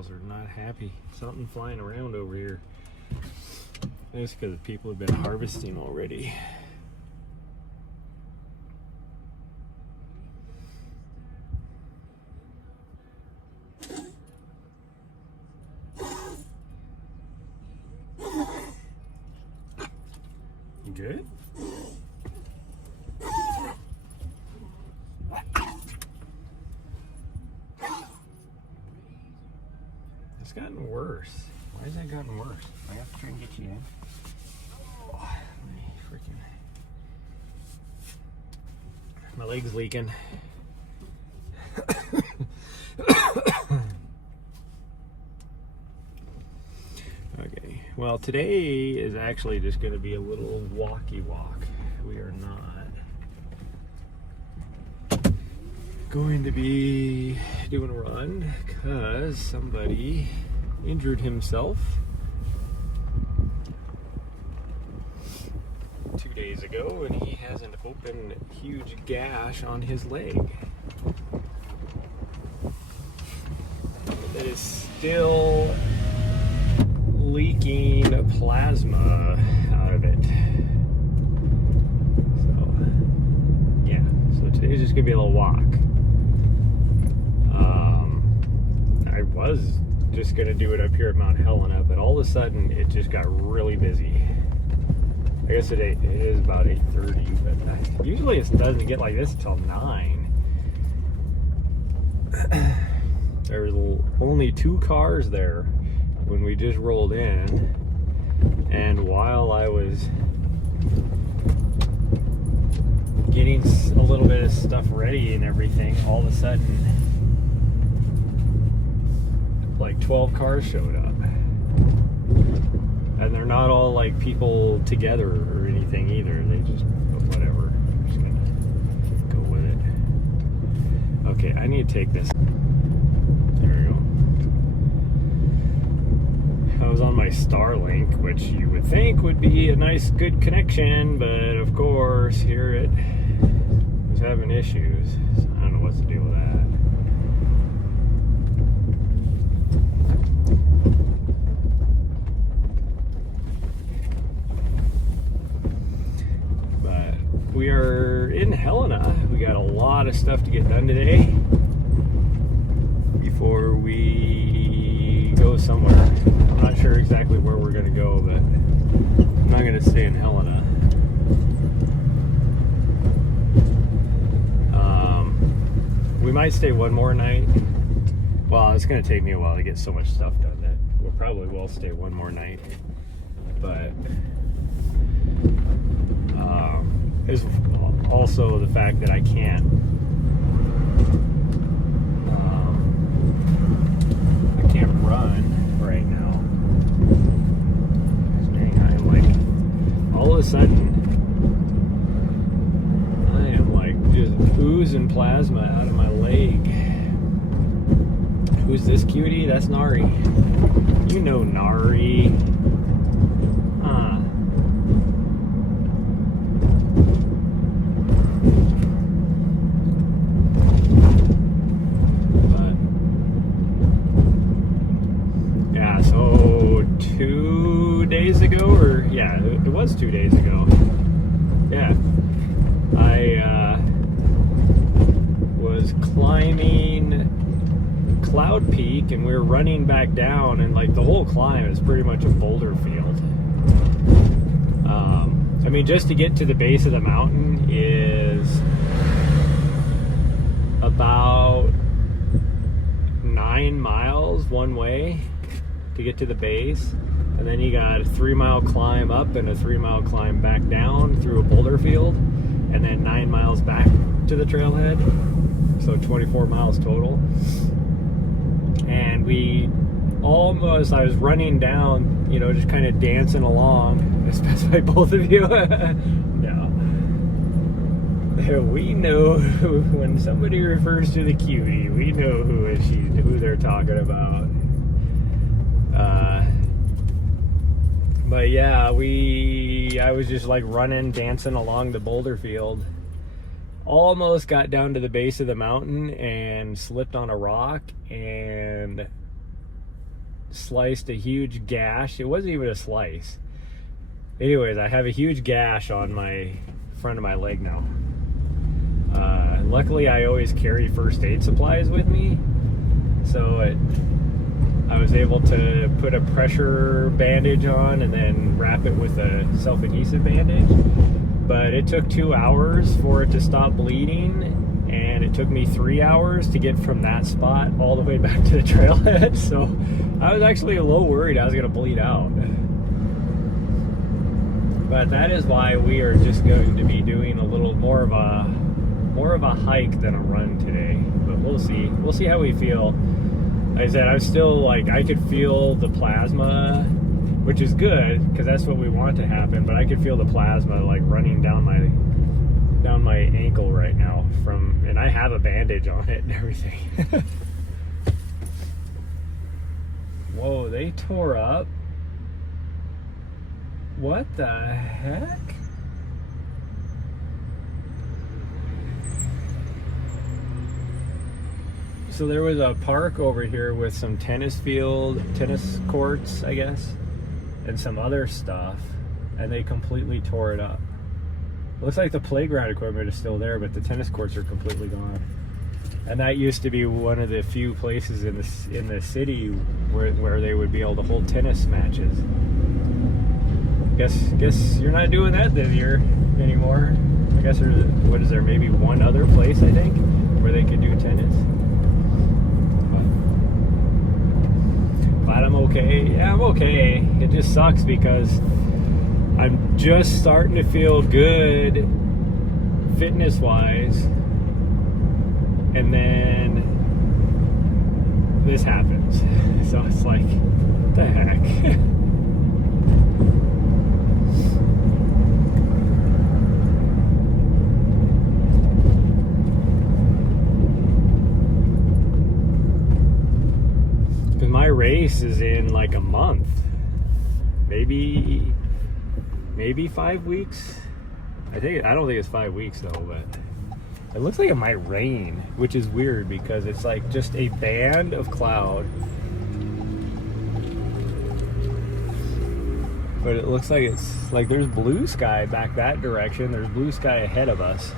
cows are not happy. Something flying around over here. That's because people have been harvesting already. You good? It's gotten worse. Why has that gotten worse? I have to try and get you in. Oh, my leg's leaking. Okay, well, today is actually just going to be a little walkie walk. We are not going to be doing a run because somebody injured himself 2 days ago, and he has an open, huge gash on his leg that is still leaking plasma out of it. So, yeah, so today's just gonna be a little walk. I was just gonna do it up here at Mount Helena, but all of a sudden it just got really busy. I guess it is about 8:30, but usually it doesn't get like this until 9. There was only 2 cars there when we just rolled in, and while I was getting a little bit of stuff ready and everything, all of a sudden like 12 cars showed up, and they're not all like people together or anything either. They just, whatever, I'm just gonna go with it. Okay, I need to take this. There we go. I was on my Starlink, which you would think would be a nice, good connection, but of course, here it was having issues. So I don't know what's the deal with that. But we are in Helena. We got a lot of stuff to get done today before we go somewhere. I'm not sure exactly where we're going to go, but I'm not going to stay in Helena. We might stay one more night. Well, it's going to take me a while to get so much stuff done that we'll probably will stay one more night. But there's also the fact that I can't run right now. I'm like, all of a sudden, I am like just oozing plasma out of my leg. Who's this cutie? That's Nari. You know Nari. So 2 days ago, or yeah, it was 2 days ago. Yeah, I was climbing Cloud Peak, and we were running back down, and like the whole climb is pretty much a boulder field. I mean, just to get to the base of the mountain is about 9 miles one way to get to the base, and then you got a 3-mile climb up and a 3-mile climb back down through a boulder field, and then 9 miles back to the trailhead, so 24 miles total. And I was running down, you know, just kind of dancing along. I specify both of you. No, we know when somebody refers to the cutie, we know who they're talking about. But yeah, I was just like running, dancing along the boulder field. Almost got down to the base of the mountain and slipped on a rock and sliced a huge gash. It wasn't even a slice. Anyways, I have a huge gash on my front of my leg now. Luckily, I always carry first aid supplies with me, so I was able to put a pressure bandage on and then wrap it with a self-adhesive bandage. But it took 2 hours for it to stop bleeding, and it took me 3 hours to get from that spot all the way back to the trailhead. So I was actually a little worried I was going to bleed out. But that is why we are just going to be doing a little more of a hike than a run today. But we'll see. We'll see how we feel. Like I said, I was still like, I could feel the plasma, which is good because that's what we want to happen. But I could feel the plasma like running down my ankle right now and I have a bandage on it and everything. Whoa, they tore up. What the heck? So there was a park over here with some tennis courts, I guess, and some other stuff, and they completely tore it up. It looks like the playground equipment is still there, but the tennis courts are completely gone. And that used to be one of the few places in the city where they would be able to hold tennis matches. Guess you're not doing that this year anymore. I guess there maybe one other place, I think, where they could do tennis. But I'm okay. Yeah, I'm okay. It just sucks because I'm just starting to feel good fitness-wise, and then this happens. So it's like, what the heck? My race is in like a month, maybe 5 weeks. I don't think it's 5 weeks though, but it looks like it might rain, which is weird because it's like just a band of cloud, but it looks like it's like there's blue sky back that direction. There's blue sky ahead of us.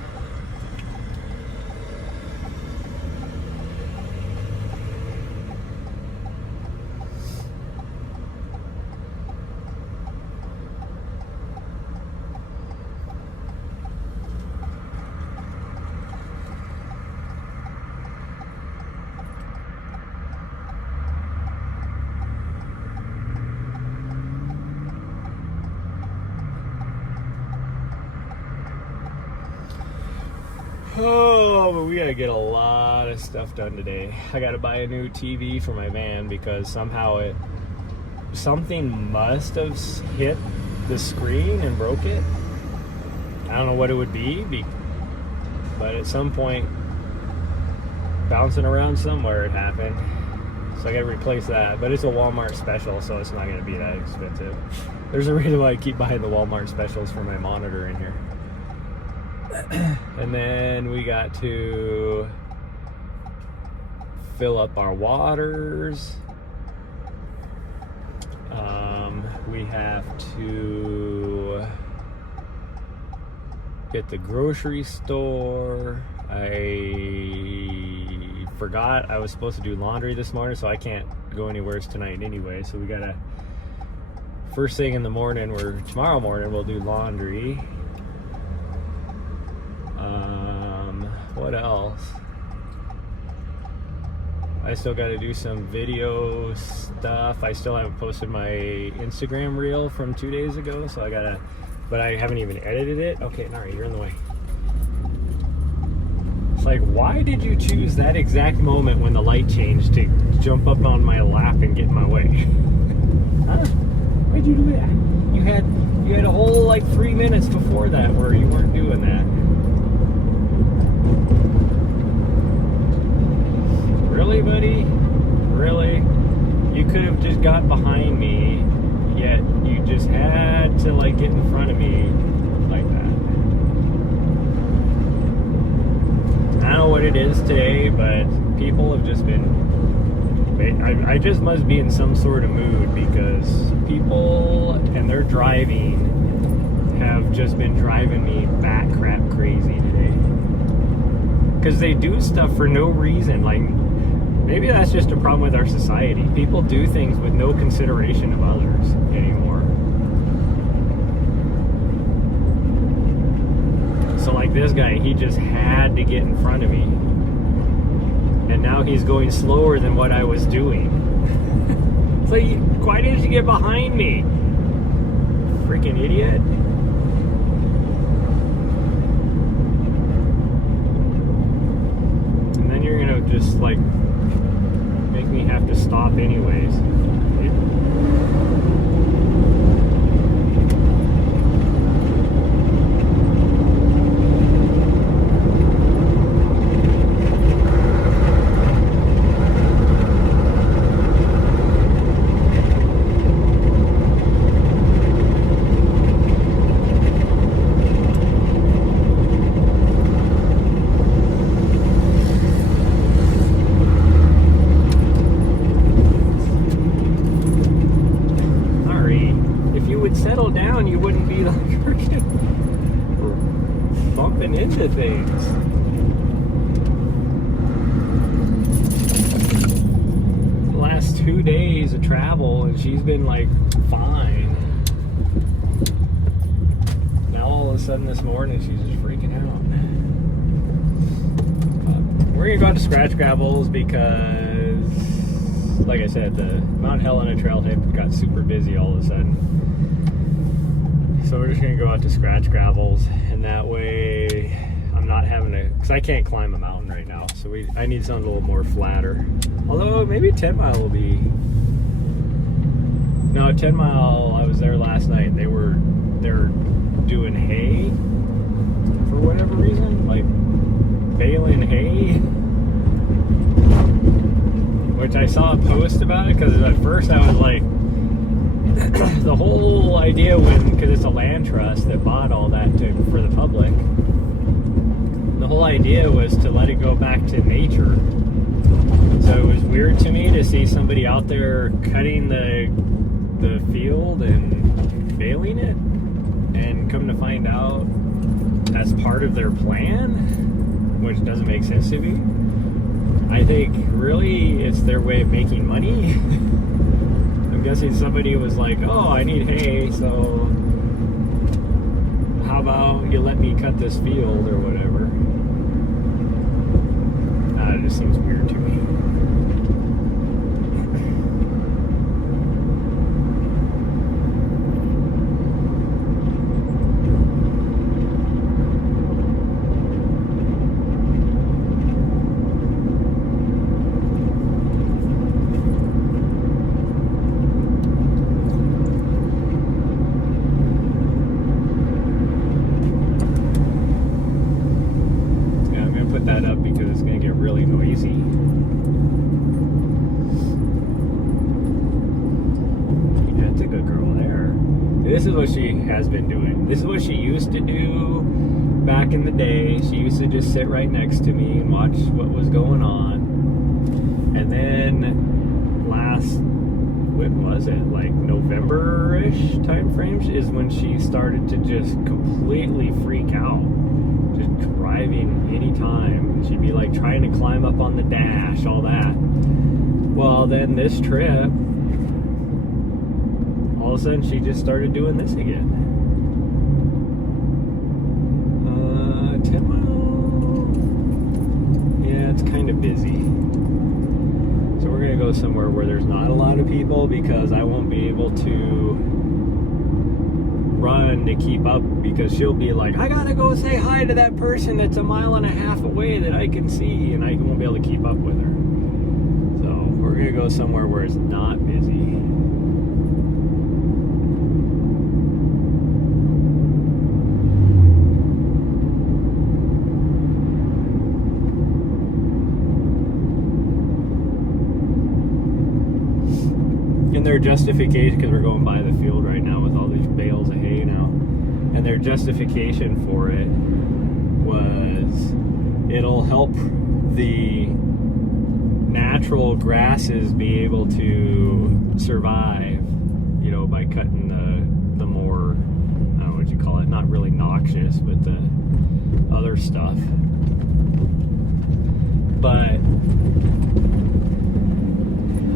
Oh, but we gotta get a lot of stuff done today. I gotta buy a new TV for my van because somehow something must have hit the screen and broke it. I don't know what it would be, but at some point, bouncing around somewhere it happened. So I gotta replace that, but it's a Walmart special, so it's not gonna be that expensive. There's a reason why I keep buying the Walmart specials for my monitor in here. And then we got to fill up our waters. We have to hit the grocery store. I forgot I was supposed to do laundry this morning, so I can't go anywhere tonight anyway. So we gotta, first thing in the morning, tomorrow morning we'll do laundry. What else? I still got to do some video stuff. I still haven't posted my Instagram reel from 2 days ago, so but I haven't even edited it. Okay, alright, you're in the way. It's like, why did you choose that exact moment when the light changed to jump up on my lap and get in my way? Huh? Why'd you do that? You had a whole like 3 minutes before that where you weren't doing that. Really, buddy? Really? You could have just got behind me, yet you just had to like get in front of me like that. I don't know what it is today, but people have just been I just must be in some sort of mood because people and their driving have just been driving me bat crap crazy today. Because they do stuff for no reason. Like, maybe that's just a problem with our society. People do things with no consideration of others anymore. So like this guy, he just had to get in front of me. And now he's going slower than what I was doing. It's like, why didn't you get behind me? Freaking idiot. And then you're gonna just like make me have to stop anyways. Settle down, you wouldn't be like freaking bumping into things. The last 2 days of travel, and she's been like fine. Now all of a sudden this morning, she's just freaking out. We're gonna go out to Scratch Gravels because, like I said, the Mount Helena trailhead got super busy all of a sudden. So we're just gonna go out to Scratch Gravels, and that way I'm not having to, because I can't climb a mountain right now. So I need something a little more flatter. Although maybe 10 Mile will be. No, 10 Mile. I was there last night. They're doing hay for whatever reason, like baling hay. Which I saw a post about it because at first I was like. The whole idea because it's a land trust that bought all that for the public. The whole idea was to let it go back to nature. So it was weird to me to see somebody out there cutting the field and baling it, and come to find out that's part of their plan, which doesn't make sense to me. I think really it's their way of making money. I'm guessing somebody was like, oh, I need hay, so how about you let me cut this field or whatever. It just seems weird to me. That up because it's going to get really noisy. That's a good girl there. This is what she has been doing. This is what she used to do back in the day. She used to just sit right next to me and watch what was going on. And then when was it? Like November-ish time frame is when she started to just completely freak out. Just driving anytime. She'd be like trying to climb up on the dash, all that. Well, then this trip, all of a sudden she just started doing this again. 10 Mile. Yeah, it's kind of busy. So we're going to go somewhere where there's not a lot of people because I won't be able to run to keep up, because she'll be like, I gotta go say hi to that person that's 1.5 miles away that I can see, and I won't be able to keep up with her. So we're gonna go somewhere where it's not busy. And their justification, because we're going by the field right now with all these bales of hay now, and their justification for it was it'll help the natural grasses be able to survive, you know, by cutting the more, I don't know what you call it, not really noxious, but the other stuff. But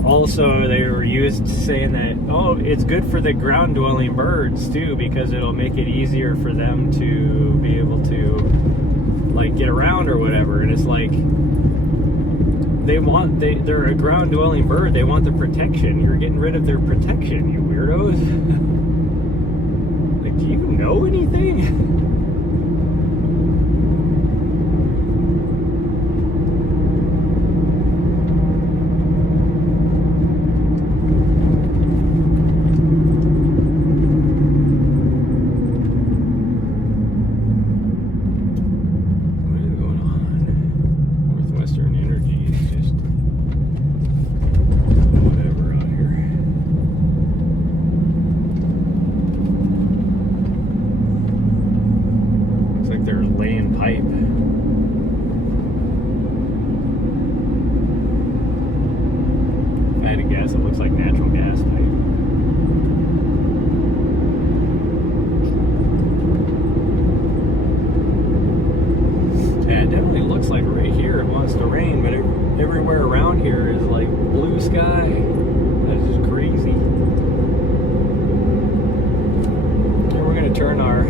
also they were used saying that, oh, it's good for the ground dwelling birds too, because it'll make it easier for them to be able to like get around or whatever. And it's like, they're a ground dwelling bird, they want the protection. You're getting rid of their protection, you weirdos. Like, do you know anything? It looks like natural gas pipe. Yeah, it definitely looks like right here it wants to rain, but everywhere around here is like blue sky. That's just crazy. And we're gonna turn our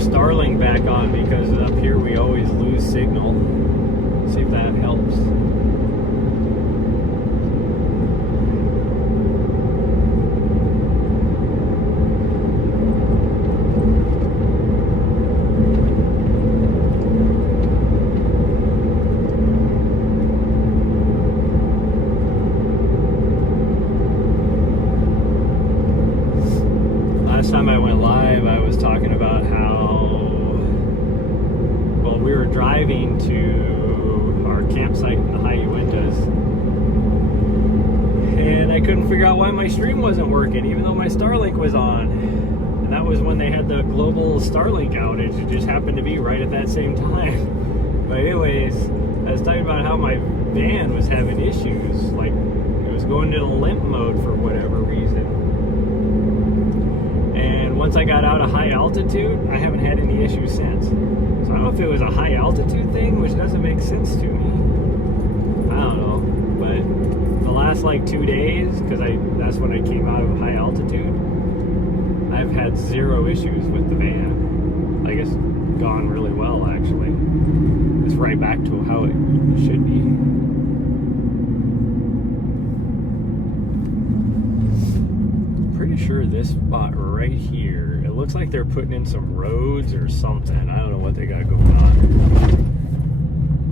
Starlink back on, because up here we always lose signal. See if that helps. Last time I went live, I was talking about how, well, we were driving to our campsite in the High Uintas, and I couldn't figure out why my stream wasn't working, even though my Starlink was on. And that was when they had the global Starlink outage. It just happened to be right at that same time. But anyways, I was talking about how my van was having issues. Like, it was going into limp mode for whatever reason. Once I got out of high altitude, I haven't had any issues since. So I don't know if it was a high altitude thing, which doesn't make sense to me. I don't know. But the last like 2 days, because that's when I came out of high altitude, I've had zero issues with the van. Like, it's gone really well, actually. It's right back to how it should be. Pretty sure this spot right here, it looks like they're putting in some roads or something. I don't know what they got going on,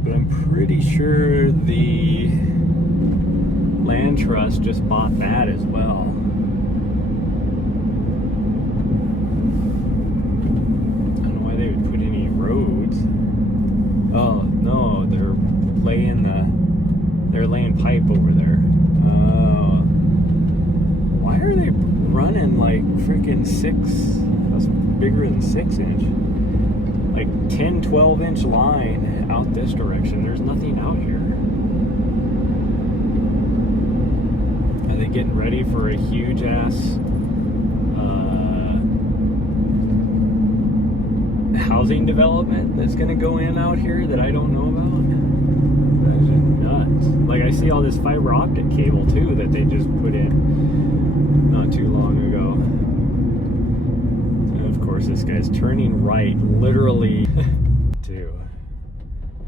but I'm pretty sure the land trust just bought that as well. I don't know why they would put any roads. Oh no, they're laying pipe over there. Why are they running like freaking that's bigger than 6-inch, like 10-12 inch line out this direction? There's nothing out here. Are they getting ready for a huge ass housing development that's gonna go in out here that I don't know about? That's just nuts. Like, I see all this fiber optic cable too that they just put in not too long ago. And of course this guy's turning right literally too.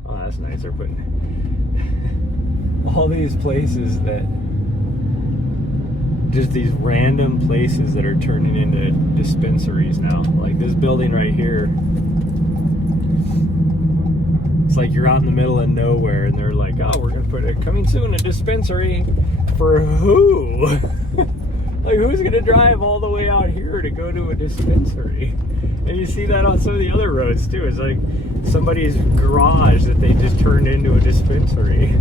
Oh, that's nice. They're putting all these places that, just these random places that are turning into dispensaries now. Like this building right here, it's like you're out in the middle of nowhere and they're like, oh, we're gonna put coming soon a dispensary for who? Like, who's gonna drive all the way out here to go to a dispensary? And you see that on some of the other roads too. It's like somebody's garage that they just turned into a dispensary.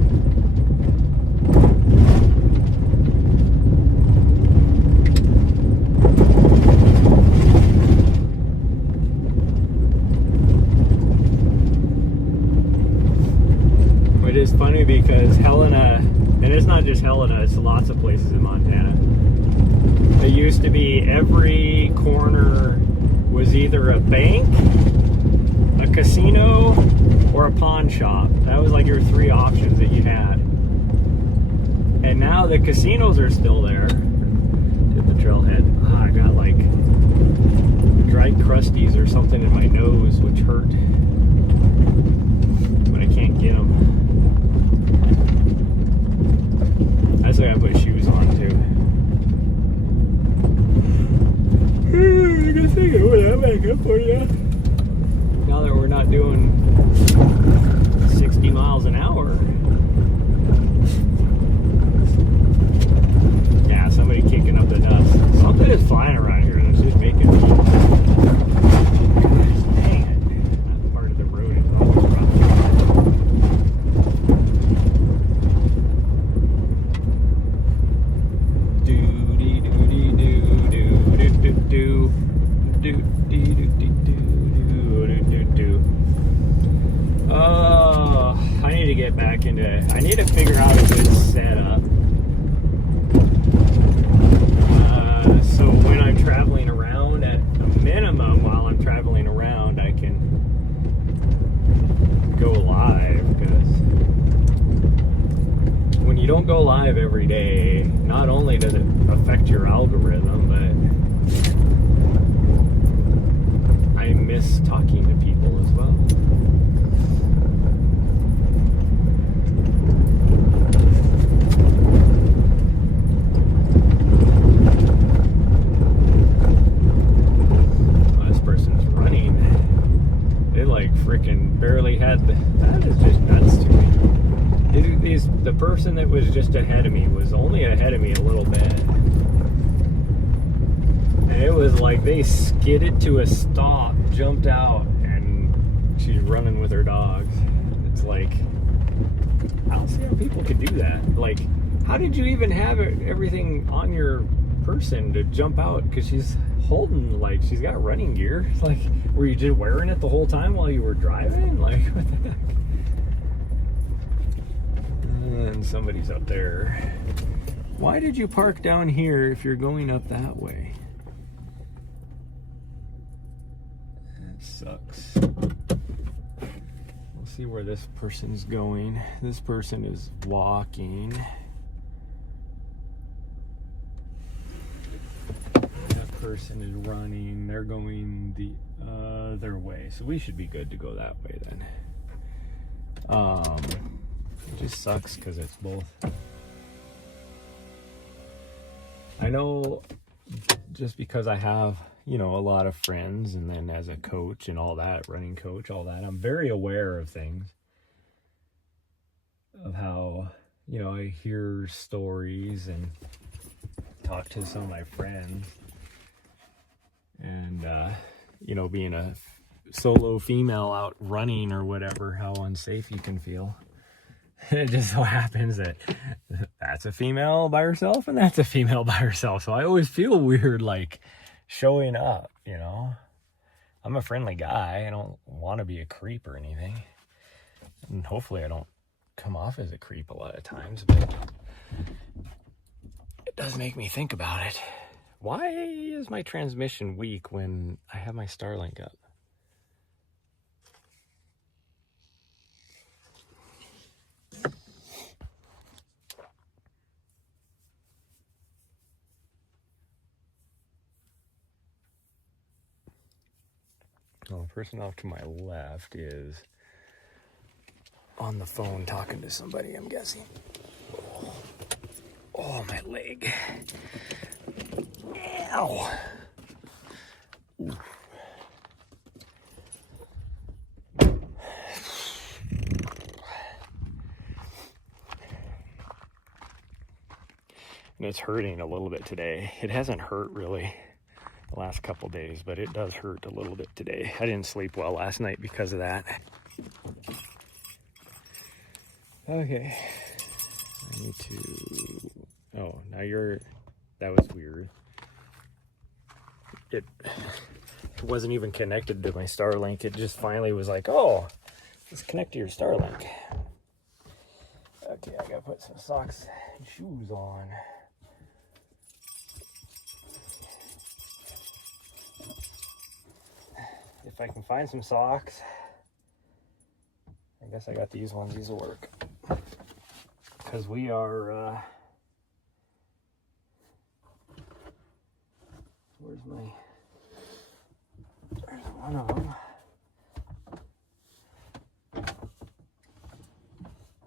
not just Helena, it's lots of places in Montana. It used to be every corner was either a bank, a casino, or a pawn shop. That was like your three options that you had. And now the casinos are still there. Hit the trailhead. I got like dried crusties or something in my nose, which hurt. But I can't get them. That's why I put shoes on too. I guess I can wear that back up for you. Now that we're not doing 60 miles an hour. Yeah, somebody kicking up the dust. Something is flying around here that's just making me. Dang it. That part of the road is always rough. Oh, I need to get back into it. I need to figure out a good setup. So when I'm traveling around, at a minimum, while I'm traveling around, I can go live. Because when you don't go live every day, not only does it affect your algorithm, but I miss talking to people as well. Freaking barely had that is just nuts to me. The person that was just ahead of me was only ahead of me a little bit, and it was like they skidded to a stop, jumped out, and she's running with her dogs. It's like, I don't see how people could do that. Like, how did you even have everything on your person to jump out? Because she's holding, like, she's got running gear. It's like, were you just wearing it the whole time while you were driving? Like, what the heck? And somebody's up there. Why did you park down here if you're going up that way? That sucks. We'll see where this person's going. This person is walking. Person is running. They're going the other way, so we should be good to go that way then. It just sucks because it's both. I know, just because I have, you know, a lot of friends, and then as a coach and all that, running coach, all that, I'm very aware of things, of how, you know, I hear stories and talk to some of my friends. And, you know, being a solo female out running or whatever, how unsafe you can feel. It just so happens that that's a female by herself and that's a female by herself. So I always feel weird, like, showing up, you know. I'm a friendly guy. I don't want to be a creep or anything. And hopefully I don't come off as a creep a lot of times. But it does make me think about it. Why is my transmission weak when I have my Starlink up? Well, the person off to my left is on the phone talking to somebody, I'm guessing. Oh, my leg. Ow. Ooh. And it's hurting a little bit today. It hasn't hurt really the last couple days, but it does hurt a little bit today. I didn't sleep well last night because of that. Okay. I need to... Oh, now you're... That was weird. It wasn't even connected to my Starlink. It just finally was like, oh, let's connect to your Starlink. Okay. Yeah, I gotta put some socks and shoes on. If I can find some socks, I guess I got these ones. These will work. Because we are, where's my, there's one of them.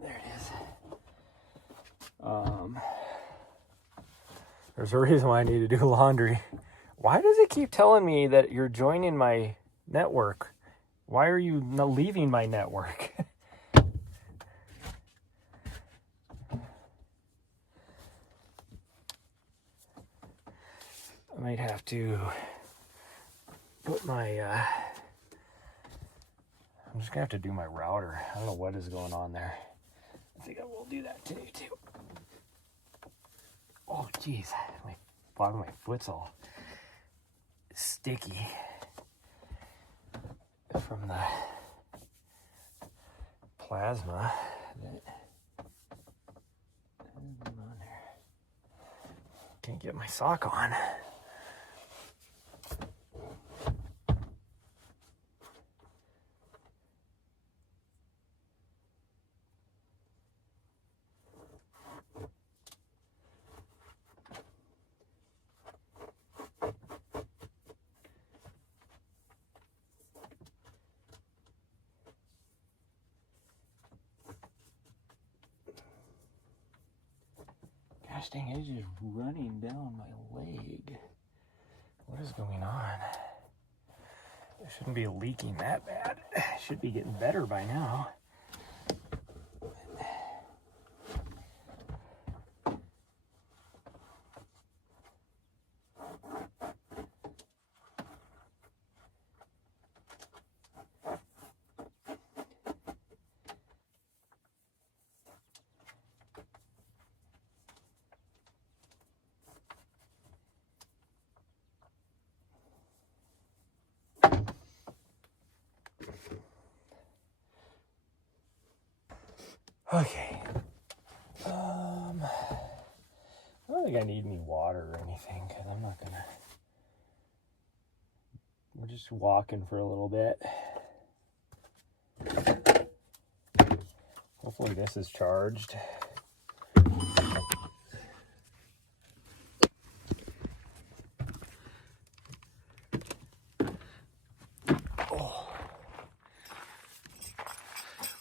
There it is. There's a reason why I need to do laundry. Why does it keep telling me that you're joining my network? Why are you not leaving my network? I might have to put my, I'm just gonna have to do my router. I don't know what is going on there. I think I will do that today too. Oh geez, my bottom of my foot's all sticky from the plasma. Can't get my sock on. Gosh dang, it is just running down my leg. What is going on? It shouldn't be leaking that bad. It should be getting better by now. Okay. I don't think I need any water or anything because I'm not gonna. We're just walking for a little bit. Hopefully this is charged. Oh.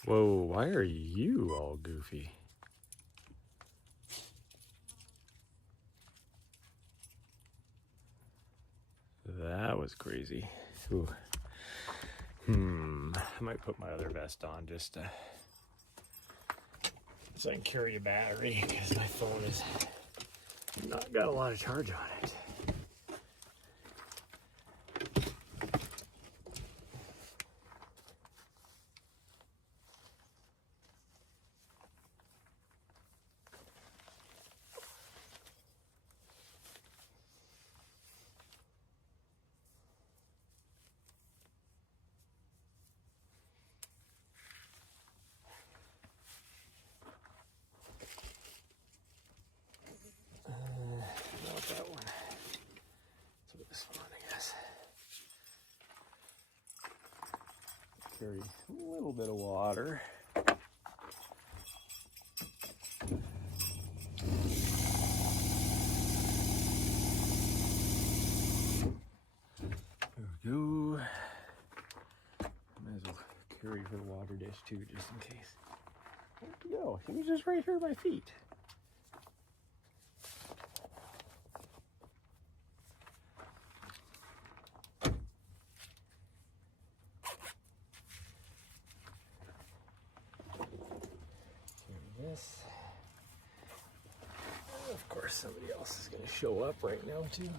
Whoa, why are you all goofy? That was crazy. Ooh. I might put my other vest on just so I can carry a battery because my phone is not got a lot of charge on it. Not that one. So this one, I guess. Carry a little bit of water. There we go. Might as well carry her water dish too, just in case. Where'd you go? She was just right here at my feet. This. Of course, somebody else is going to show up right now, too.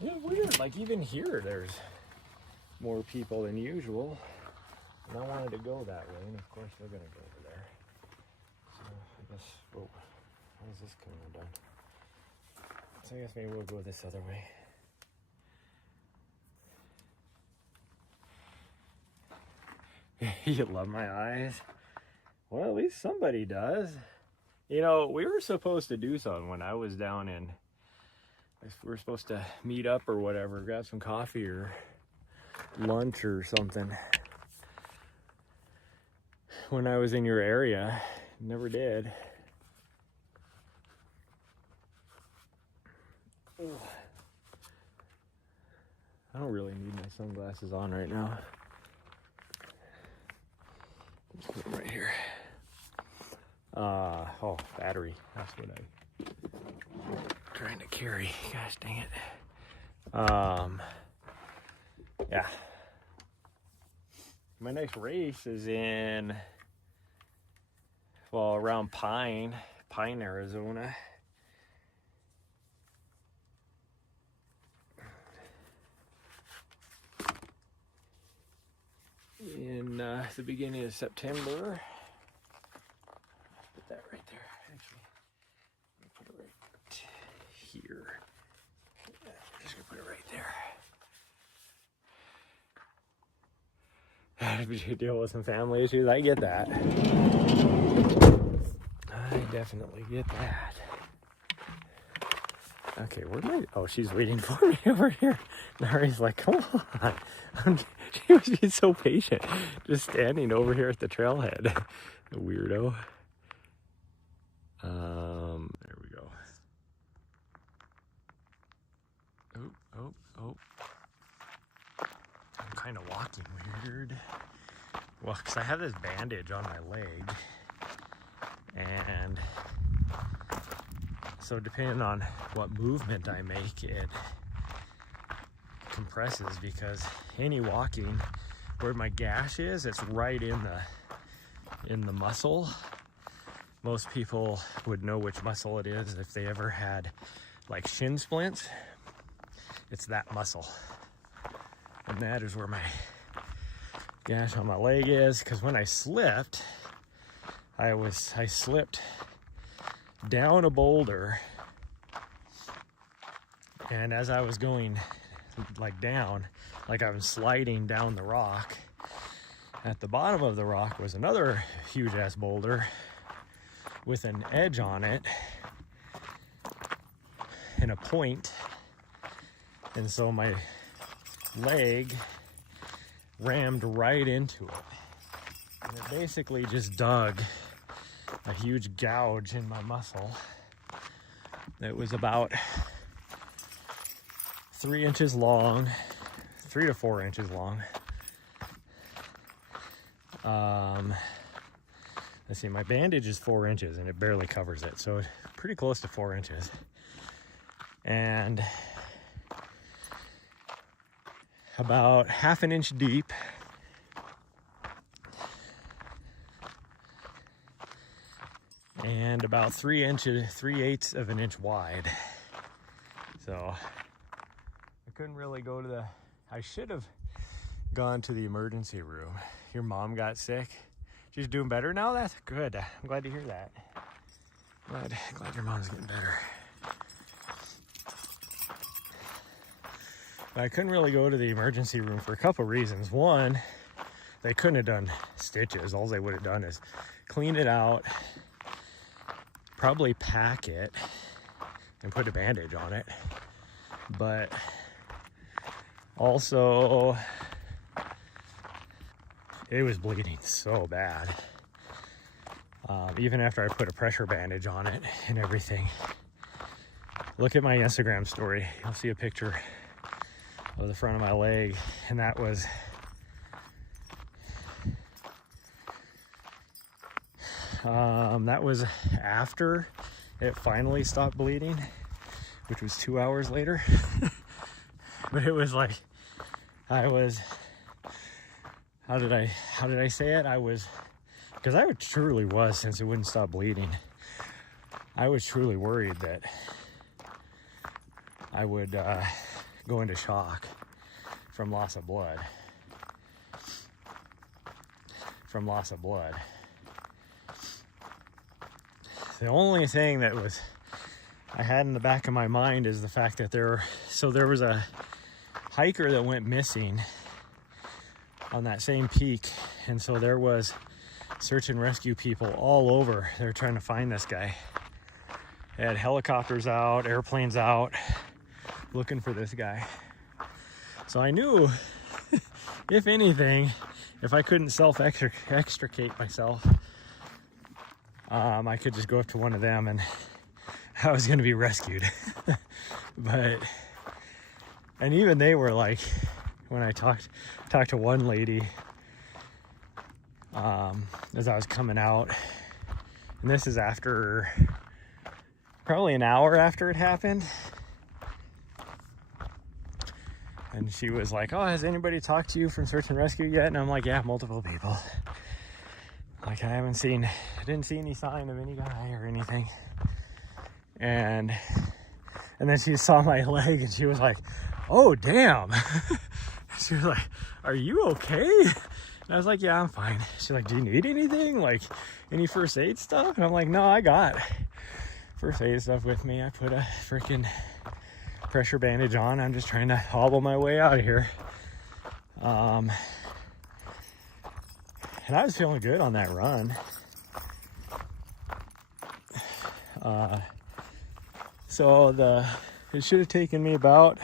It's weird. Like, even here, there's more people than usual. And I wanted to go that way, and of course, they're going to go over there. So, I guess, whoa, how is this coming undone? So, I guess maybe we'll go this other way. You love my eyes? Well, at least somebody does. You know, we were supposed to do something when I was down in, we were supposed to meet up or whatever, grab some coffee or lunch or something. When I was in your area, never did. I don't really need my sunglasses on right now. Just put them right here. Oh, battery. That's what I'm trying to carry. Gosh dang it. Yeah. My next race is in, well, around Pine, Arizona. In the beginning of September. Put that right there. Actually, I'm gonna put it right here. Yeah, I'm just gonna put it right there. Did you deal with some family issues? I get that. I definitely get that. Okay, where am I? Oh, she's waiting for me over here. Nari's like, come on. She was being so patient, just standing over here at the trailhead. Weirdo. There we go. Oh. I'm kind of walking weird. Well, because I have this bandage on my leg. And so depending on what movement I make, it compresses, because any walking where my gash is, it's right in the muscle. Most people would know which muscle it is if they ever had like shin splints. It's that muscle, and that is where my gash on my leg is. Because when I slipped, I slipped down a boulder, and as I was going like down, like I was sliding down the rock, at the bottom of the rock was another huge ass boulder with an edge on it and a point, and so my leg rammed right into it, and it basically just dug a huge gouge in my muscle that was about 3 inches long, 3 to 4 inches long. Let's see, my bandage is 4 inches and it barely covers it, so pretty close to 4 inches. And about half an inch deep. And about 3/8 of an inch wide. So I couldn't really go to I should have gone to the emergency room. Your mom got sick. She's doing better now? That's good. I'm glad to hear that. Glad your mom's getting better. But I couldn't really go to the emergency room for a couple reasons. One, they couldn't have done stitches. All they would have done is clean it out, probably pack it, and put a bandage on it. But also, it was bleeding so bad. Even after I put a pressure bandage on it and everything. Look at my Instagram story. You'll see a picture of the front of my leg, and that was after it finally stopped bleeding, which was 2 hours later. But it was like, how did I say it? Because I truly was, since it wouldn't stop bleeding, I was truly worried that I would go into shock from loss of blood. The only thing that I had in the back of my mind is the fact that there was a hiker that went missing on that same peak, and so there was search and rescue people all over. They're trying to find this guy. They had helicopters out, airplanes out, looking for this guy. So I knew, if anything, if I couldn't self-extricate myself, I could just go up to one of them and I was gonna be rescued. And even they were like, when I talked to one lady, as I was coming out, and this is after, probably an hour after it happened, and she was like, oh, has anybody talked to you from search and rescue yet? And I'm like, yeah, multiple people. Like, I didn't see any sign of any guy or anything. And then she saw my leg and she was like, oh, damn. She was like, are you okay? And I was like, yeah, I'm fine. She's like, do you need anything? Like, any first aid stuff? And I'm like, no, I got first aid stuff with me. I put a freaking pressure bandage on. I'm just trying to hobble my way out of here. And I was feeling good on that run. So it should have taken me about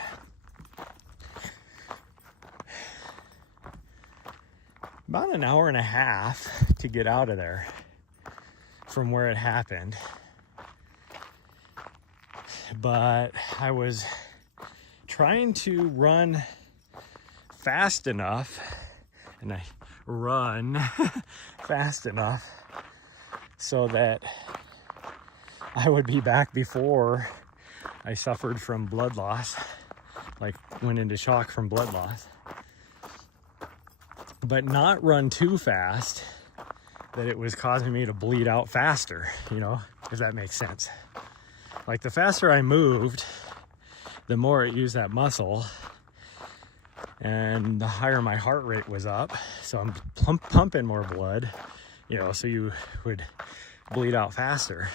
an hour and a half to get out of there from where it happened. But I was trying to run fast enough, and I run fast enough so that I would be back before I suffered from blood loss, like went into shock from blood loss. But not run too fast that it was causing me to bleed out faster, you know, if that makes sense. Like, the faster I moved, the more it used that muscle, and the higher my heart rate was up. So I'm pumping more blood, you know, so you would bleed out faster.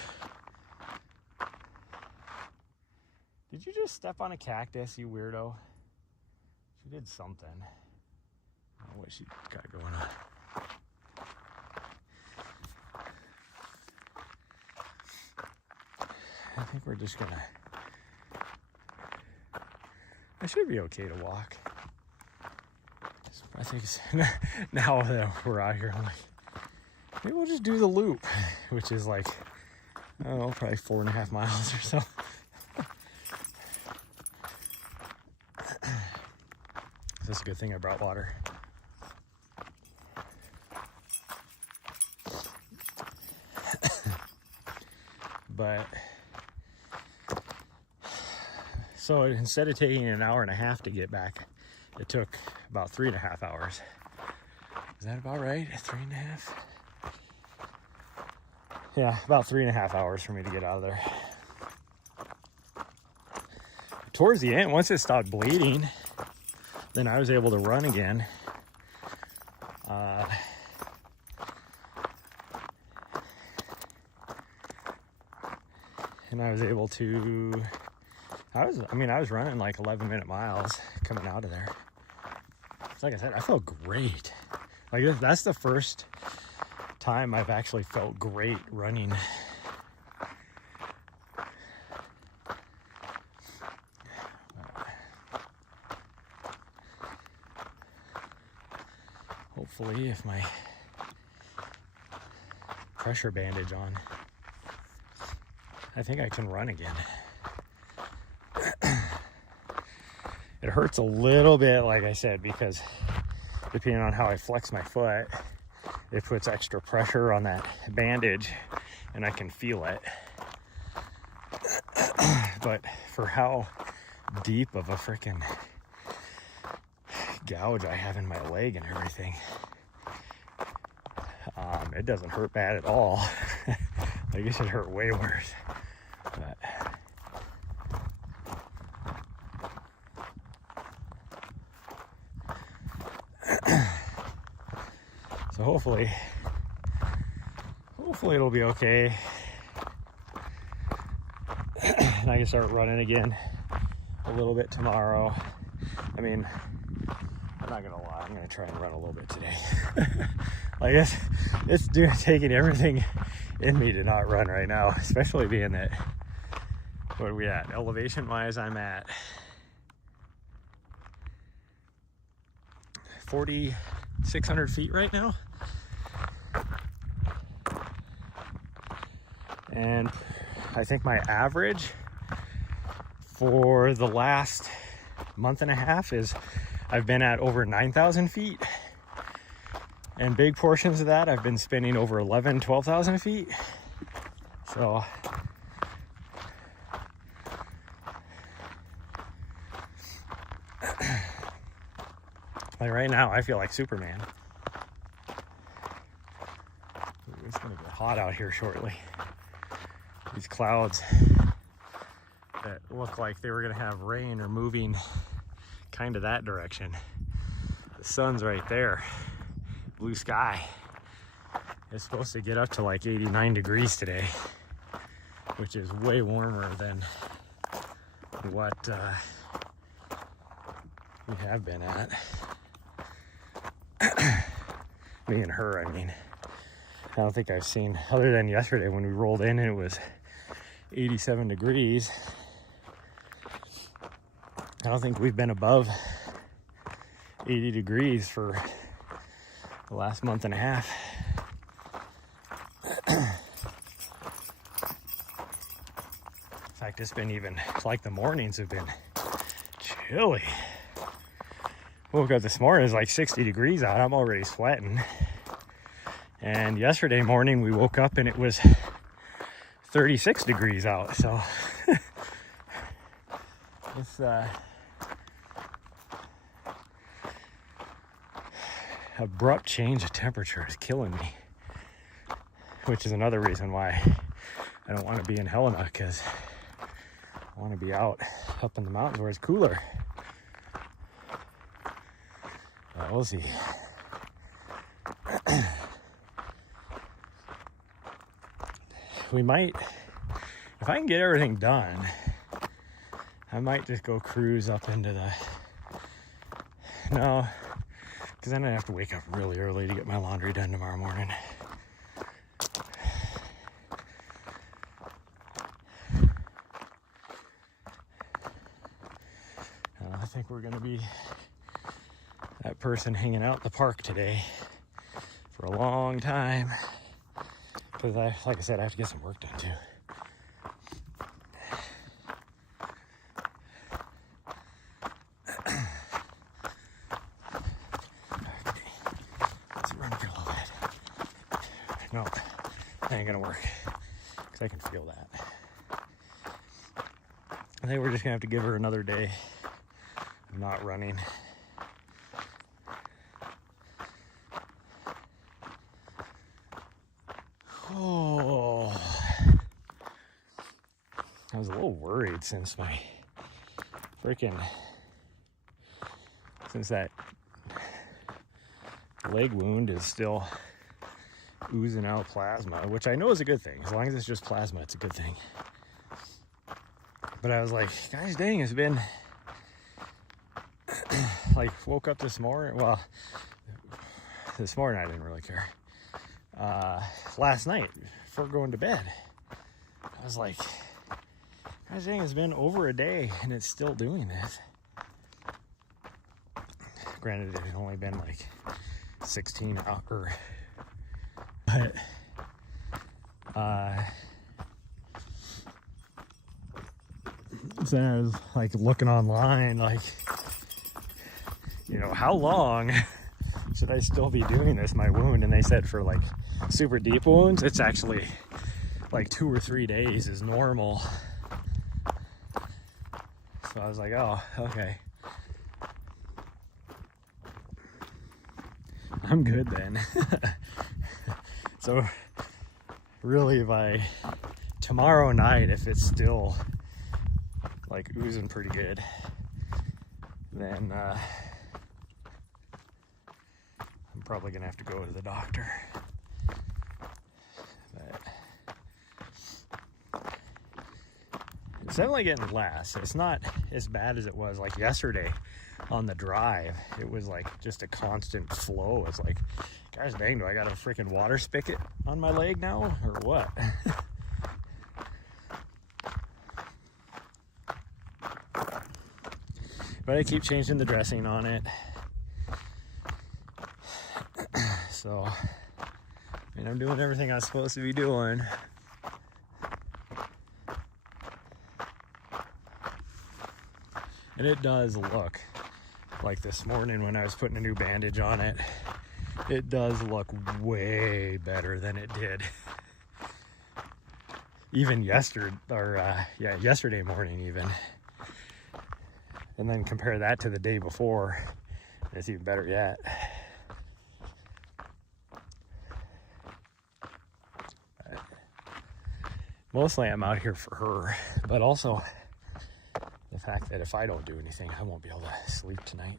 Did you just step on a cactus, you weirdo? She did something. I don't know what she got going on. I think we're just gonna, I should be okay to walk. I think it's, now that we're out here, I'm like, maybe we'll just do the loop, which is like, I don't know, probably 4.5 miles or so. That's a good thing I brought water. But so instead of taking an hour and a half to get back, it took about 3.5 hours. Is that about right? 3.5? Yeah, about 3.5 hours for me to get out of there. Towards the end, once it stopped bleeding, then I was able to run again. And I was able to, I was running like 11-minute miles coming out of there. So like I said, I felt great. Like, that's the first time I've actually felt great running. Hopefully, if my pressure bandage on, I think I can run again. It hurts a little bit, like I said, because depending on how I flex my foot, it puts extra pressure on that bandage and I can feel it. But for how deep of a freaking gouge I have in my leg and everything, it doesn't hurt bad at all. Like, it should hurt way worse. But so hopefully it'll be okay, and I can start running again a little bit tomorrow. I mean, I'm not gonna lie, I'm gonna try and run a little bit today. Like it's taking everything in me to not run right now, especially being that, what are we at? Elevation wise, I'm at 4,600 feet right now. And I think my average for the last month and a half is I've been at over 9,000 feet. And big portions of that I've been spending over 11,000, 12,000 feet. So like right now I feel like Superman. It's gonna get hot out here shortly. These clouds that look like they were gonna have rain are moving kind of that direction. The sun's right there. Blue sky. It's supposed to get up to like 89 degrees today, which is way warmer than what we have been at. Me and her, I mean. I don't think I've seen, other than yesterday when we rolled in and it was 87 degrees, I don't think we've been above 80 degrees for the last month and a half. In fact, it's been even, like the mornings have been chilly. Woke up this morning, it's like 60 degrees out. I'm already sweating. And yesterday morning we woke up and it was 36 degrees out. So it's abrupt change of temperature is killing me, which is another reason why I don't want to be in Helena, because I want to be out up in the mountains where it's cooler. But we'll see. We might, if I can get everything done, I might just go cruise up into the, no, because then I have to wake up really early to get my laundry done tomorrow morning. I think we're going to be that person hanging out in the park today for a long time. Because like I said, I have to get some work done too. Let's run a little bit. No, that ain't gonna work. Because I can feel that. I think we're just gonna have to give her another day of not running. Oh, I was a little worried since that leg wound is still oozing out plasma, which I know is a good thing. As long as it's just plasma, it's a good thing. But I was like, gosh dang, it's been like, woke up this morning. Well, this morning I didn't really care. Last night before going to bed, I was like, gosh dang, it's been over a day and it's still doing this. Granted, it's only been like 16 hours, but so I was like looking online, like, you know, how long should I still be doing this, my wound? And they said for like super deep wounds, it's actually like 2 or 3 days is normal. So I was like, oh, okay. I'm good then. So really, by tomorrow night, if it's still like oozing pretty good, then I'm probably gonna have to go to the doctor. But it's definitely getting less. It's not as bad as it was like yesterday on the drive. It was like just a constant flow. It's like, gosh dang, do I got a freaking water spigot on my leg now or what? But I keep changing the dressing on it. So, I mean, I'm doing everything I'm supposed to be doing. And it does look like this morning when I was putting a new bandage on it, it does look way better than it did even yesterday, or yesterday morning even. And then compare that to the day before, it's even better yet. But mostly I'm out here for her, but also the fact that if I don't do anything, I won't be able to sleep tonight.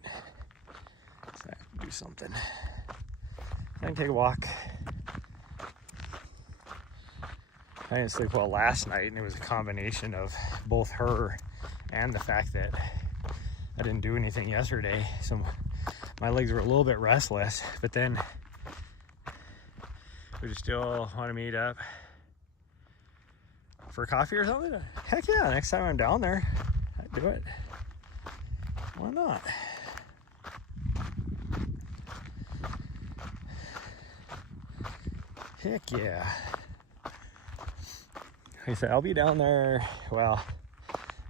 So I have to do something. I can take a walk. I didn't sleep well last night, and it was a combination of both her and the fact that I didn't do anything yesterday. So my legs were a little bit restless, but then would you still want to meet up for coffee or something? Heck yeah, next time I'm down there, I'd do it. Why not? Heck yeah. Like I said, I'll be down there, well,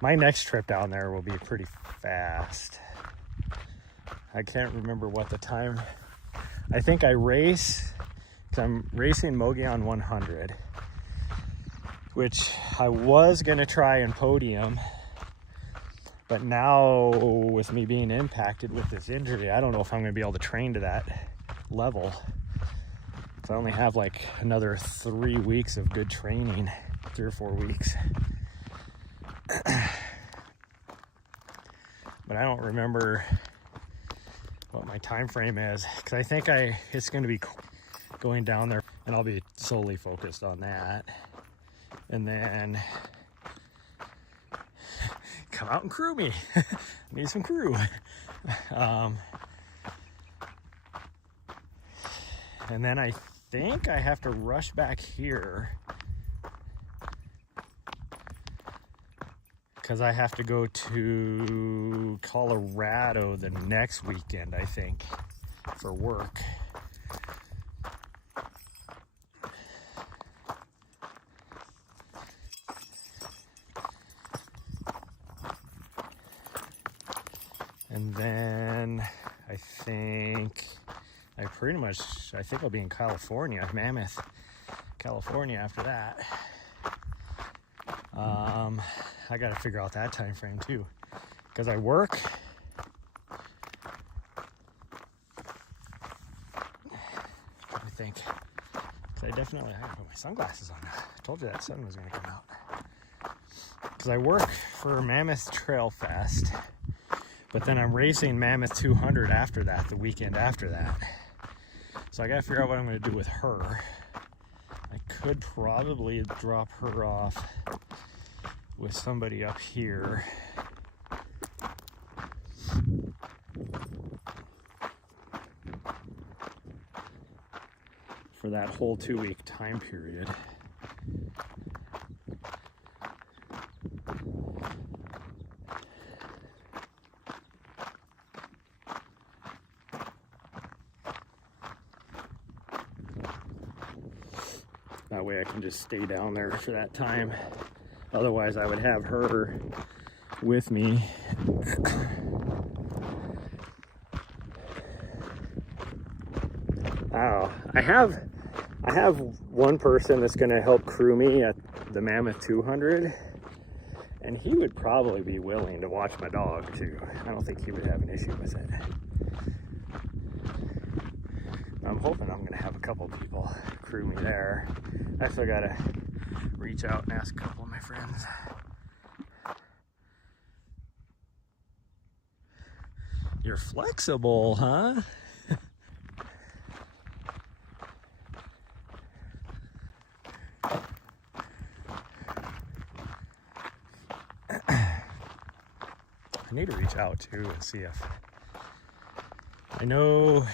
my next trip down there will be pretty fast. I can't remember what the time. I think I race, because I'm racing Mogollon 100, which I was going to try and podium, but now with me being impacted with this injury, I don't know if I'm going to be able to train to that level. So I only have like another 3 weeks of good training, 3 or 4 weeks. But I don't remember what my time frame is, because I think it's going to be going down there, and I'll be solely focused on that. And then come out and crew me. Need some crew. And then I think I have to rush back here because I have to go to Colorado the next weekend, I think, for work. And then I think I'll be in California, Mammoth, California after that. I got to figure out that time frame too, because I work. I think, because I gotta put my sunglasses on. I told you that sun was going to come out. Because I work for Mammoth Trail Fest, but then I'm racing Mammoth 200 after that, the weekend after that. So I got to figure out what I'm going to do with her. I could probably drop her off with somebody up here. For that whole 2-week time period. That way I can just stay down there for that time. Otherwise I would have her with me. Oh, I have one person that's going to help crew me at the Mammoth 200, and he would probably be willing to watch my dog too. I don't think he would have an issue with it. I'm hoping I'm going to have a couple people crew me there. I still got to reach out and ask a couple of my friends. You're flexible, huh? I need to reach out too and see if I know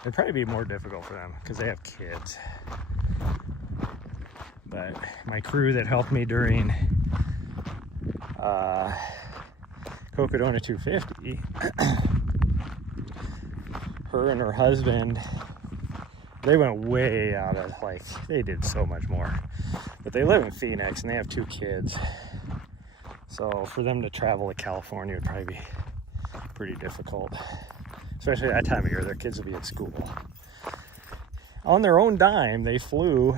it'd probably be more difficult for them because they have kids. But my crew that helped me during Cocodona 250, her and her husband, they went way out of, like, they did so much more. But they live in Phoenix and they have 2 kids. So for them to travel to California would probably be pretty difficult. Especially that time of year, their kids will be at school. On their own dime, they flew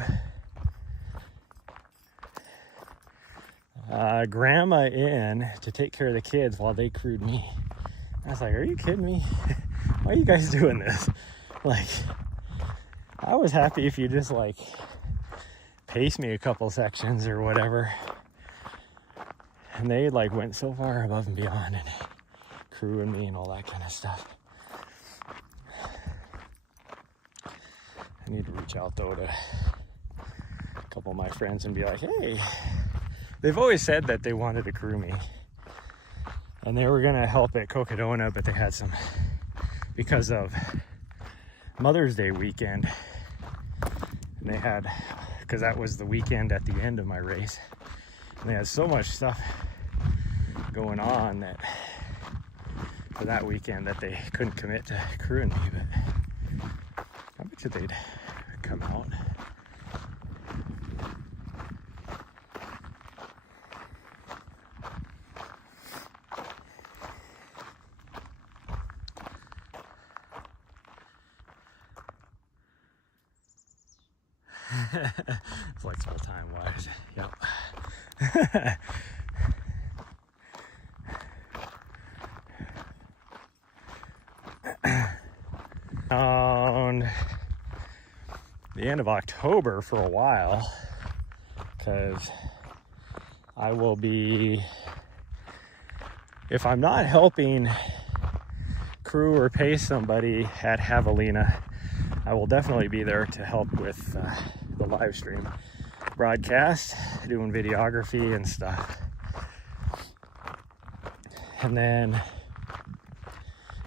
grandma in to take care of the kids while they crewed me. I was like, are you kidding me? Why are you guys doing this? Like, I was happy if you just like pace me a couple sections or whatever. And they like went so far above and beyond and crewing me and all that kind of stuff. I need to reach out though to a couple of my friends and be like, hey, they've always said that they wanted to crew me and they were gonna help at Cocodona, but they had some, because of Mother's Day weekend, and they had, because that was the weekend at the end of my race, and they had so much stuff going on that for that weekend that they couldn't commit to crewing me, but I bet you they'd come out. Flexible time wise, yep. On the end of October for a while, because I will be, if I'm not helping crew or pace somebody at Javelina, I will definitely be there to help with the live stream broadcast, doing videography and stuff. And then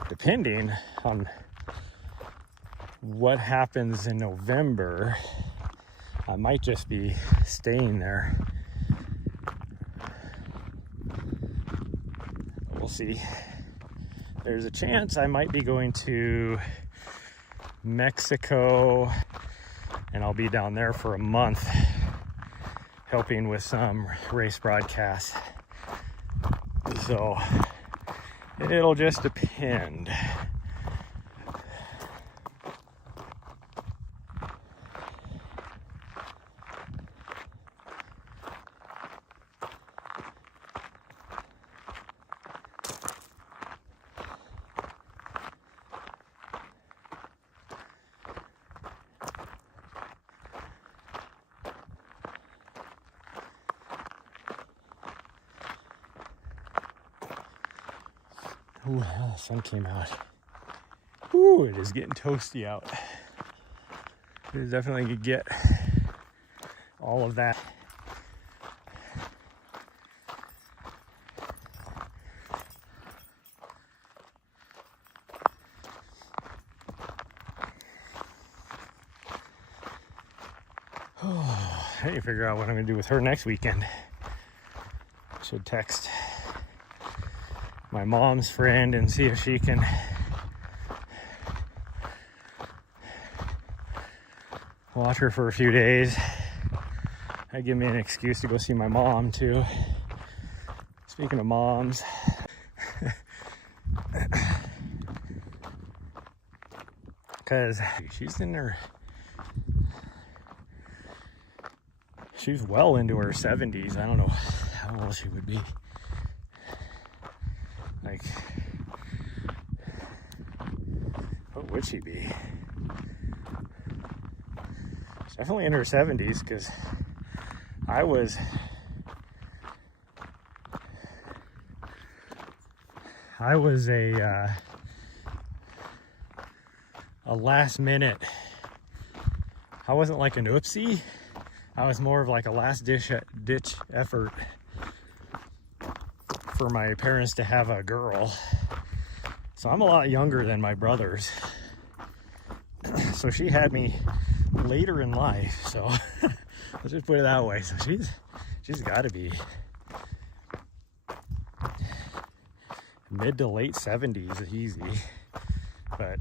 depending on what happens in November, I might just be staying there. We'll see. There's a chance I might be going to Mexico, and I'll be down there for a month helping with some race broadcasts. So it'll just depend. Ooh, the sun came out. Ooh, it is getting toasty out. It is definitely could get all of that. Oh, I need to figure out what I'm going to do with her next weekend. Should text my mom's friend and see if she can watch her for a few days. That'd give me an excuse to go see my mom too. Speaking of moms, because she's in her, she's well into her 70s. I don't know how old she would be. Like, what would she be? She's definitely in her 70s, because I was a last minute. I wasn't like an oopsie. I was more of like a last ditch effort for my parents to have a girl. So I'm a lot younger than my brothers. So she had me later in life. So let's just put it that way. So she's got to be mid to late 70s, easy. But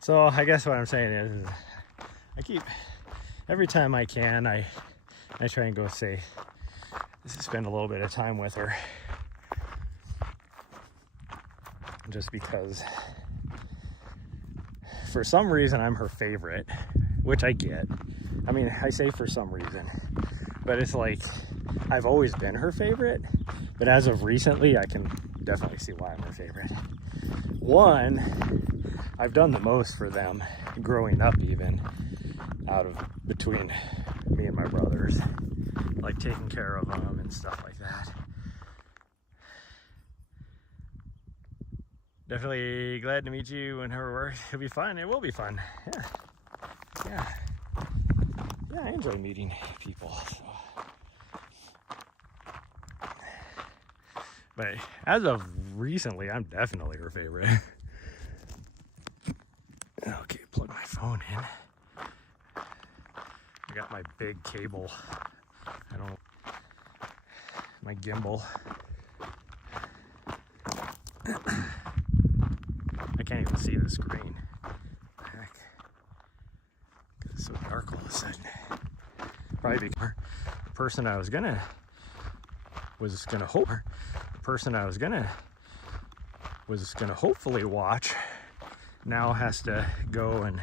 so I guess what I'm saying is I keep, every time I can, I try and go spend a little bit of time with her, just because for some reason I'm her favorite, which I get. I mean, I say for some reason, but it's like I've always been her favorite, but as of recently I can definitely see why I'm her favorite. One, I've done the most for them growing up, even out of between me and my brothers, like taking care of them and stuff like that. Definitely glad to meet you and her work. It'll be fun. It will be fun. Yeah, I enjoy meeting people. So. But as of recently, I'm definitely her favorite. Okay, plug my phone in. I got my big cable. My gimbal. I can't even see the screen. What the heck? It's so dark all of a sudden. Probably because the person I was gonna hopefully watch now has to go and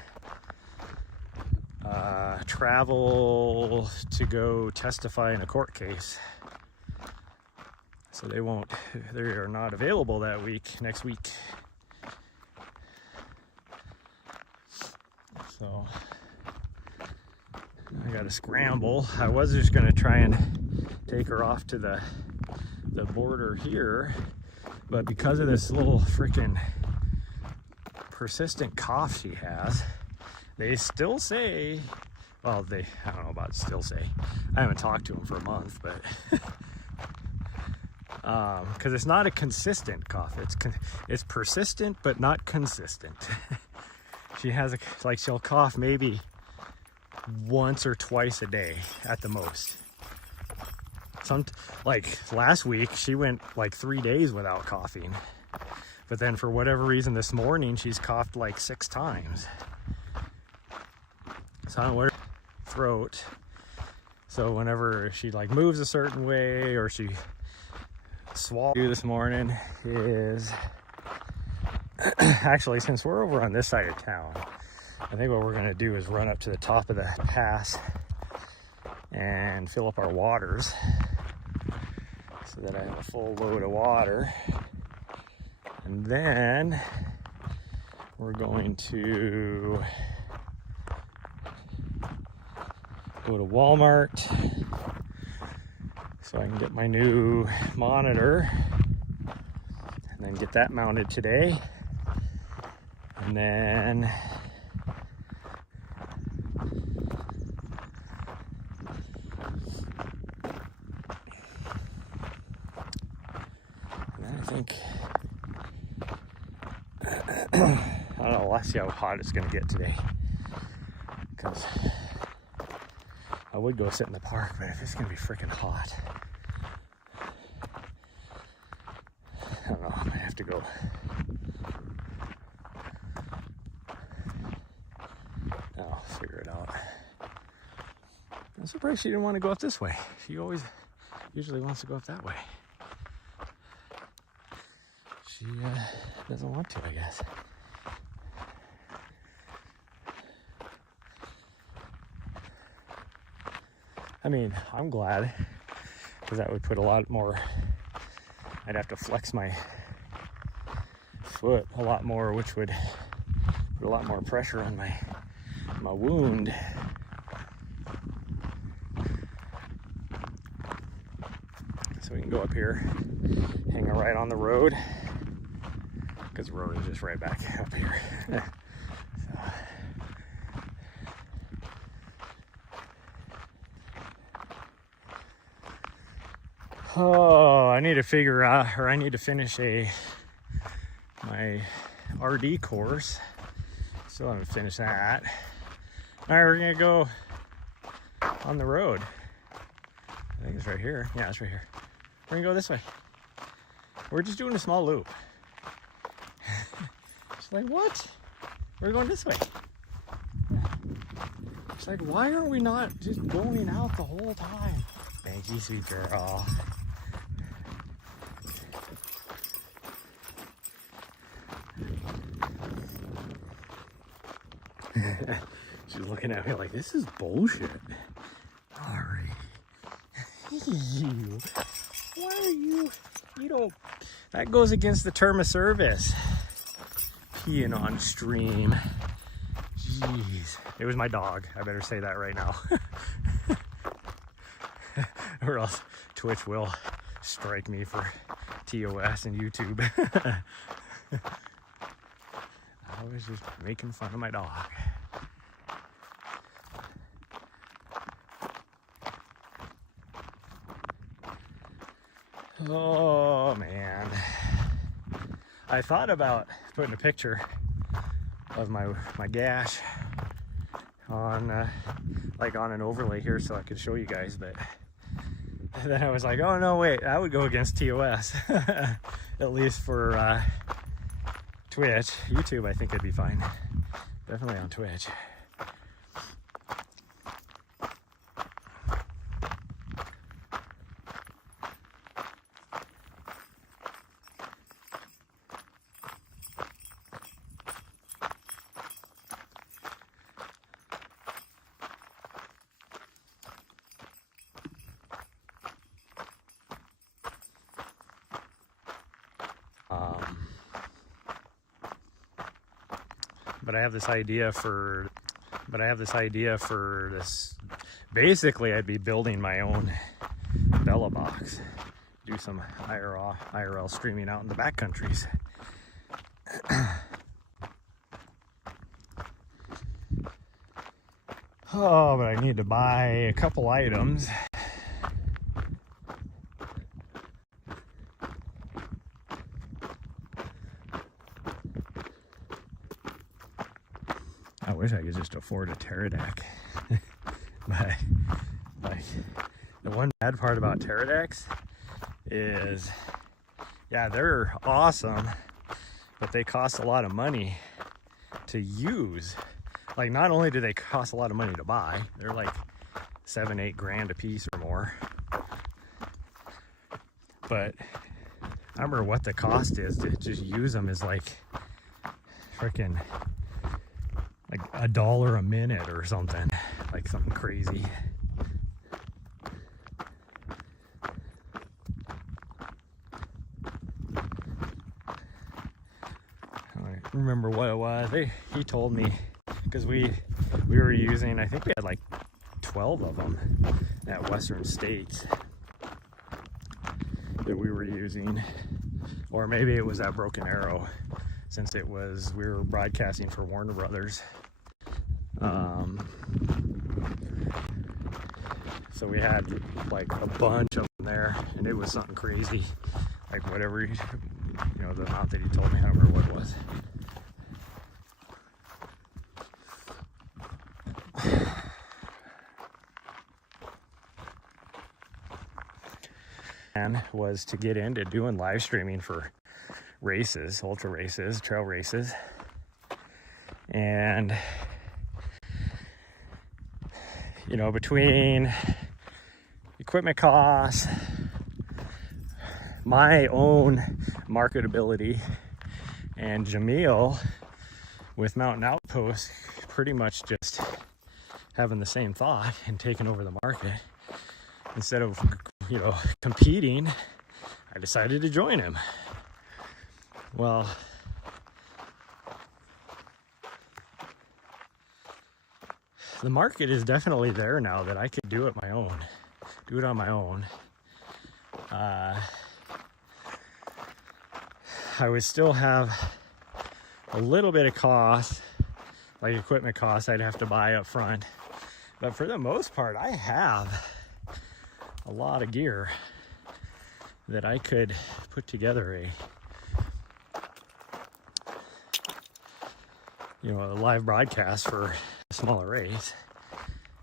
travel to go testify in a court case. So they are not available that week, next week. So I gotta scramble. I was just gonna try and take her off to the border here, but because of this little freaking persistent cough she has, they still say, well, I don't know about still say, I haven't talked to them for a month, but because it's not a consistent cough, it's persistent but not consistent. She has she'll cough maybe once or twice a day at the most. Like last week she went like 3 days without coughing, but then for whatever reason this morning she's coughed like 6 times. So I don't know what her throat. So whenever she like moves a certain way or she swallows this morning is actually, since we're over on this side of town, I think what we're gonna do is run up to the top of the pass and fill up our waters so that I have a full load of water. And then we're going to go to Walmart so I can get my new monitor and then get that mounted today. And then I think I don't know, let's see how hot it's gonna get today, because I would go sit in the park, but if it's gonna be freaking hot, I don't know, I might have to go. I'll figure it out. I'm surprised she didn't want to go up this way. She usually wants to go up that way. She doesn't want to, I guess. I mean, I'm glad, because that would put a lot more, I'd have to flex my foot a lot more, which would put a lot more pressure on my wound. So we can go up here, hang right on the road, because the road is just right back up here. So, Oh, I need to figure out, or I need to finish my RD course. Still haven't finished that. All right, we're gonna go on the road. I think it's right here. Yeah, it's right here. We're gonna go this way. We're just doing a small loop. She's like, what? We're going this way. It's like, why are we not just going out the whole time? Thank you, sweet girl. She's looking at me like, this is bullshit. Sorry. You. Why are you don't... That goes against the term of service. Peeing on stream. Jeez. It was my dog. I better say that right now. Or else Twitch will strike me for TOS and YouTube. I was just making fun of my dog. Oh man. I thought about putting a picture of my gash on like on an overlay here so I could show you guys, but then I was like, oh no, wait, that would go against TOS. At least for Twitch. YouTube, I think it'd be fine. Definitely on Twitch. But I have this idea for this. Basically, I'd be building my own Bella box, do some IRL streaming out in the backcountries. Oh, but I need to buy a couple items. I wish I could just afford a Teradek. But like, the one bad part about Teradeks is, yeah, they're awesome, but they cost a lot of money to use. Like, not only do they cost a lot of money to buy, they're like $7-8 grand a piece or more. But I remember what the cost is to just use them is like freaking like $1 a minute or something, like something crazy. I don't remember what it was. He told me, because we were using, I think we had like 12 of them at Western States that we were using, or maybe it was at Broken Arrow, since we were broadcasting for Warner Brothers. So we had like a bunch of them there, and it was something crazy, like whatever, the amount that he told me. I don't remember what it was. And was to get into doing live streaming for races, ultra races, trail races, and between equipment costs, my own marketability, and Jamil with Mountain Outpost pretty much just having the same thought and taking over the market, instead of competing, I decided to join him. Well, the market is definitely there now that I could do it on my own. I would still have a little bit of cost, like equipment costs I'd have to buy up front. But for the most part, I have a lot of gear. that I could put together a live broadcast for a smaller race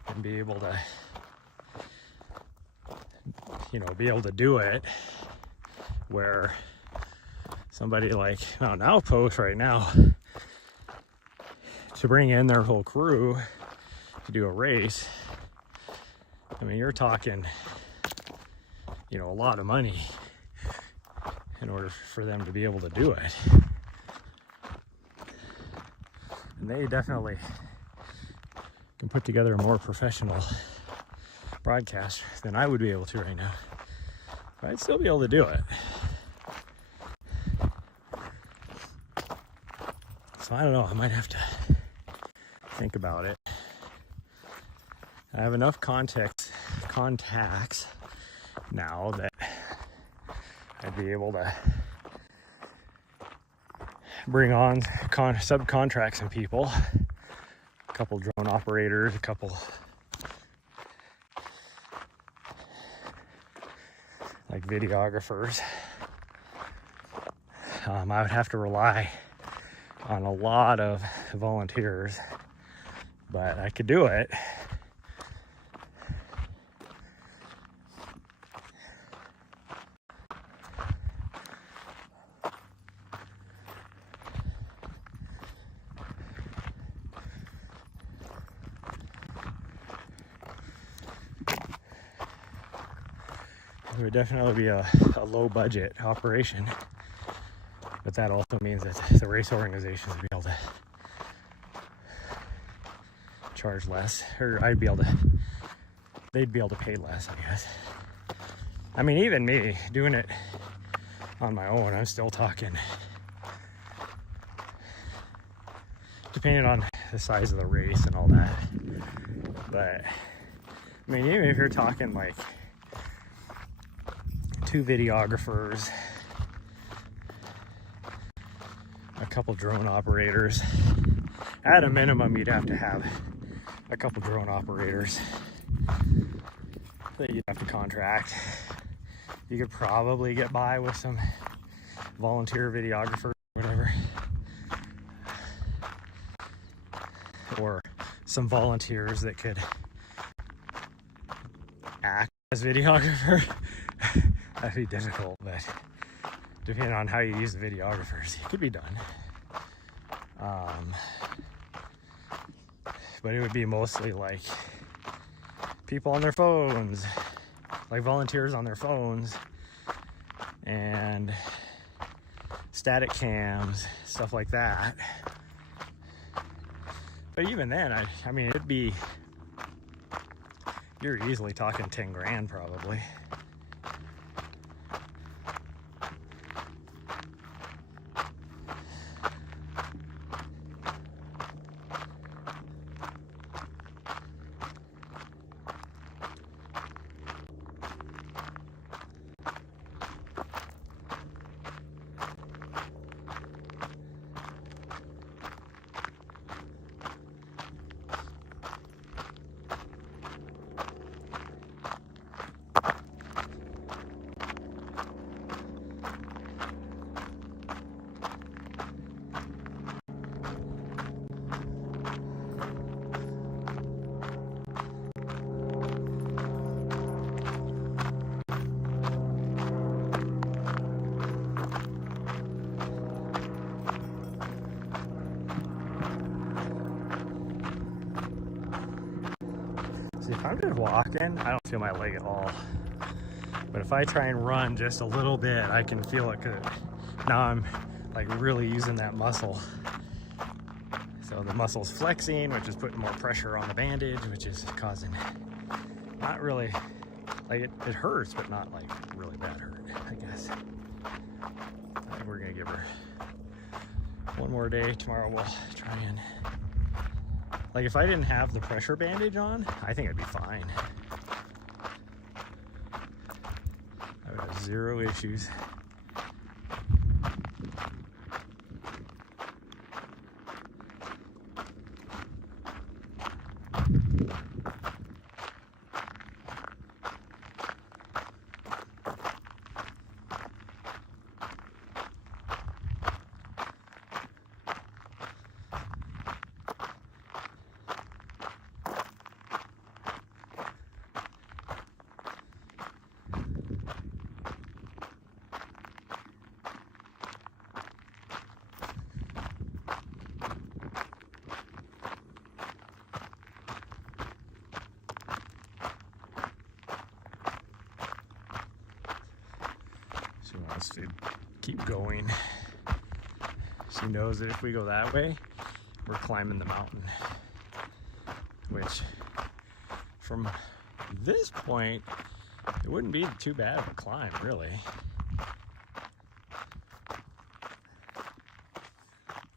and be able to do it where somebody like Mountain Outpost right now, to bring in their whole crew to do a race, I mean, you're talking, a lot of money in order for them to be able to do it. And they definitely can put together a more professional broadcast than I would be able to right now. But I'd still be able to do it. So I don't know, I might have to think about it. I have enough contacts now that I'd be able to bring on subcontracts and people, a couple drone operators, a couple like videographers. I would have to rely on a lot of volunteers, but I could do it. It would definitely be a low budget operation, but that also means that the race organizations would be able to charge less, or they'd be able to pay less, I guess. I mean, even me doing it on my own, I'm still talking, depending on the size of the race and all that. But I mean, even if you're talking like 2 videographers, a couple drone operators, at a minimum you'd have to have a couple drone operators that you'd have to contract. You could probably get by with some volunteer videographers or whatever, or some volunteers that could act as videographer. That'd be difficult, but depending on how you use the videographers, it could be done. But it would be mostly like people on their phones, like volunteers on their phones, and static cams, stuff like that. But even then, I mean, you're easily talking 10 grand probably. If I'm just walking, I don't feel my leg at all. But if I try and run just a little bit, I can feel it, 'cause now I'm like really using that muscle. So the muscle's flexing, which is putting more pressure on the bandage, which is causing, not really, like it hurts, but not like really bad hurt, I guess. I think we're gonna give her one more day. Tomorrow we'll try and, like, if I didn't have the pressure bandage on, I think I'd be fine. I would have 0 issues. wants to keep going. She knows that if we go that way, we're climbing the mountain, which from this point, it wouldn't be too bad of a climb, really.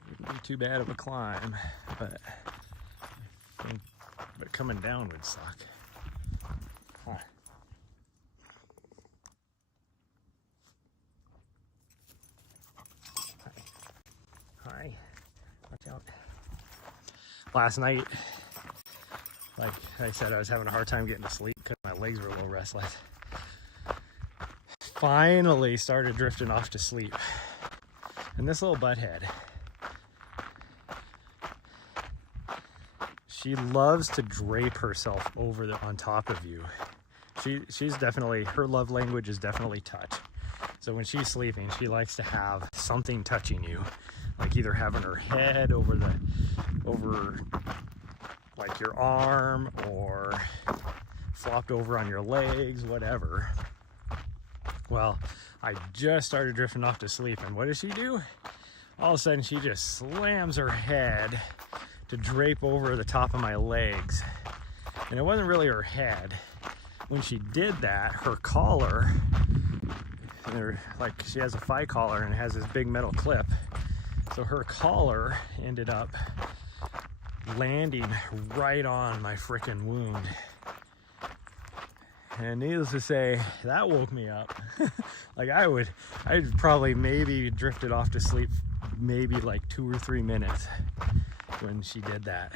Wouldn't be too bad of a climb, but coming down would suck. Huh. Hi. Watch out. Last night, like I said, I was having a hard time getting to sleep because my legs were a little restless. Finally started drifting off to sleep. And this little butthead, she loves to drape herself on top of you. She's definitely, her love language is definitely touch. So when she's sleeping, she likes to have something touching you, like either having her head over like your arm, or flopped over on your legs, whatever. Well, I just started drifting off to sleep, and what does she do? All of a sudden, she just slams her head to drape over the top of my legs. And it wasn't really her head. When she did that, her collar, like she has a thigh collar and it has this big metal clip. So her collar ended up landing right on my frickin' wound. And needless to say, that woke me up. Like I'd probably maybe drifted off to sleep maybe like 2 or 3 minutes when she did that.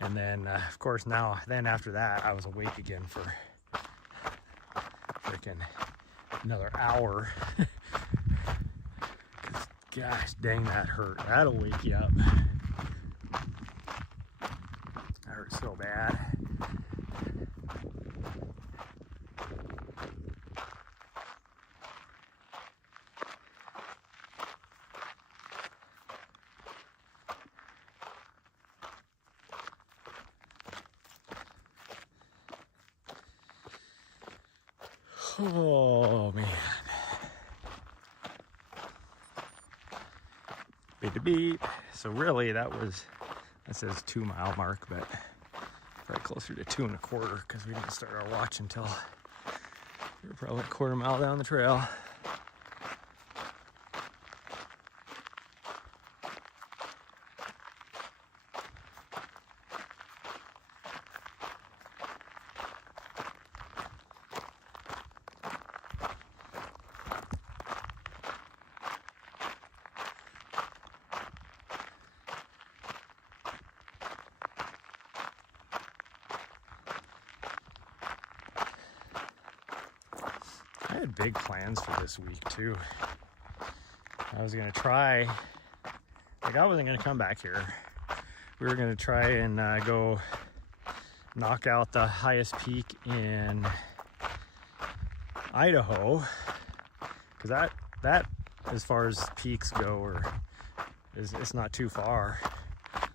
And then of course then after that I was awake again for freaking another hour. Cause gosh dang, that hurt. That'll wake you up. That hurt so bad. Oh man. Beat to beat. So really that says 2 mile mark, but probably closer to 2 1/4 because we didn't start our watch until we were probably a 1/4 mile down the trail. I had big plans for this week too. I was gonna try, like I wasn't gonna come back here. We were gonna try and go knock out the highest peak in Idaho, because that as far as peaks go, it's not too far.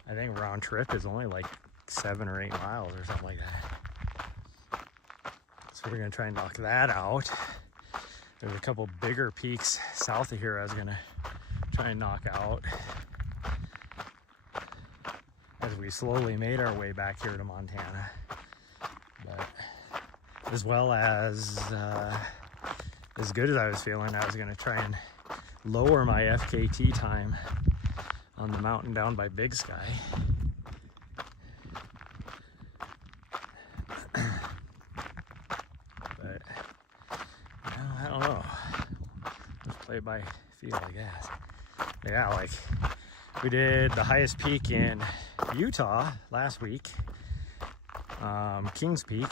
I think round trip is only like 7 or 8 miles or something like that. So we're gonna try and knock that out. There's a couple bigger peaks south of here I was gonna try and knock out as we slowly made our way back here to Montana. But as well as good as I was feeling, I was gonna try and lower my FKT time on the mountain down by Big Sky. But I don't know. Let's play it by feel, I guess. Yeah, like we did the highest peak in Utah last week, Kings Peak,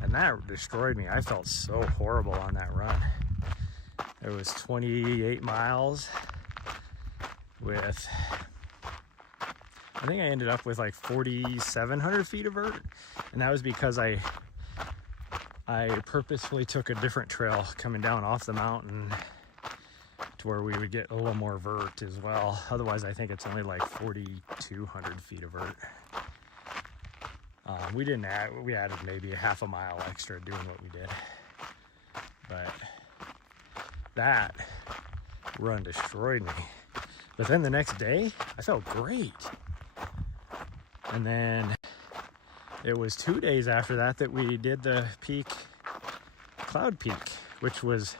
and that destroyed me. I felt so horrible on that run. It was 28 miles with, I think I ended up with like 4,700 feet of vert, and that was because I purposefully took a different trail coming down off the mountain to where we would get a little more vert as well. Otherwise, I think it's only like 4,200 feet of vert. We didn't add, we added maybe a half a mile extra doing what we did. But that run destroyed me. But then the next day, I felt great. And then it was 2 days after that that we did the peak, Cloud Peak, which was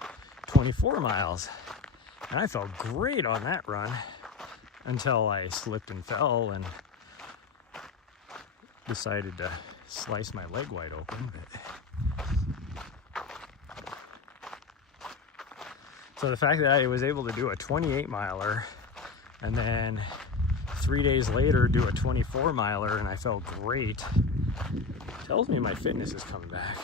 24 miles. And I felt great on that run until I slipped and fell and decided to slice my leg wide open. So the fact that I was able to do a 28 miler and then 3 days later do a 24 miler and I felt great tells me my fitness is coming back,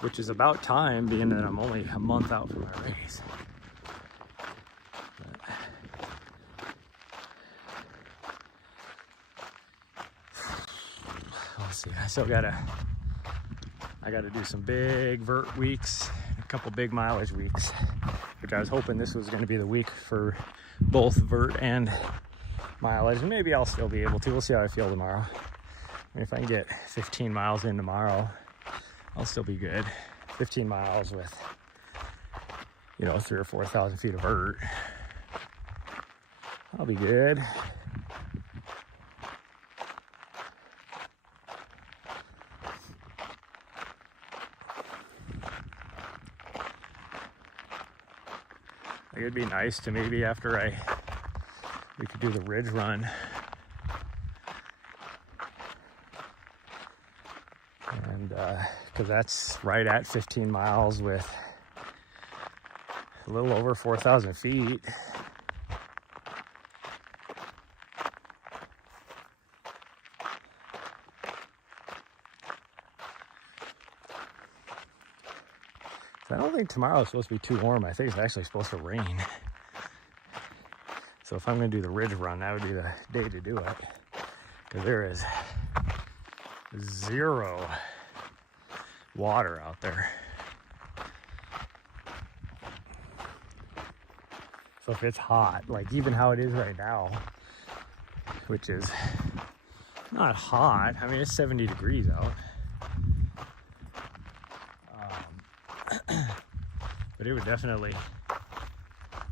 which is about time, being that I'm only a month out from my race. Let's see, I gotta do some big vert weeks, a couple big mileage weeks, which I was hoping this was gonna be the week for both vert and mileage, and maybe I'll still be able to. We'll see how I feel tomorrow. I mean, if I can get 15 miles in tomorrow, I'll still be good. 15 miles with, 3,000 or 4,000 feet of vert, I'll be good. It would be nice to maybe after we could do the ridge run. And because that's right at 15 miles with a little over 4,000 feet. I don't think tomorrow is supposed to be too warm. I think it's actually supposed to rain. So if I'm going to do the ridge run, that would be the day to do it. Because there is 0 water out there. So if it's hot, like even how it is right now, which is not hot. I mean, it's 70 degrees out. But it would definitely,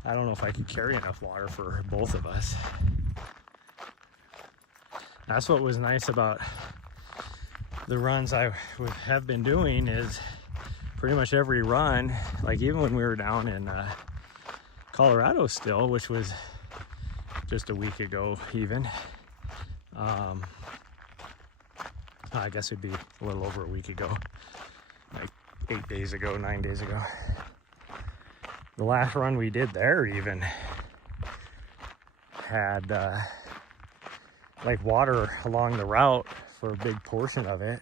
I don't know if I could carry enough water for both of us. That's what was nice about the runs I have been doing, is pretty much every run, like even when we were down in Colorado still, which was just a week ago even. I guess it'd be a little over a week ago, like 8 days ago, 9 days ago. The last run we did there even had like water along the route for a big portion of it.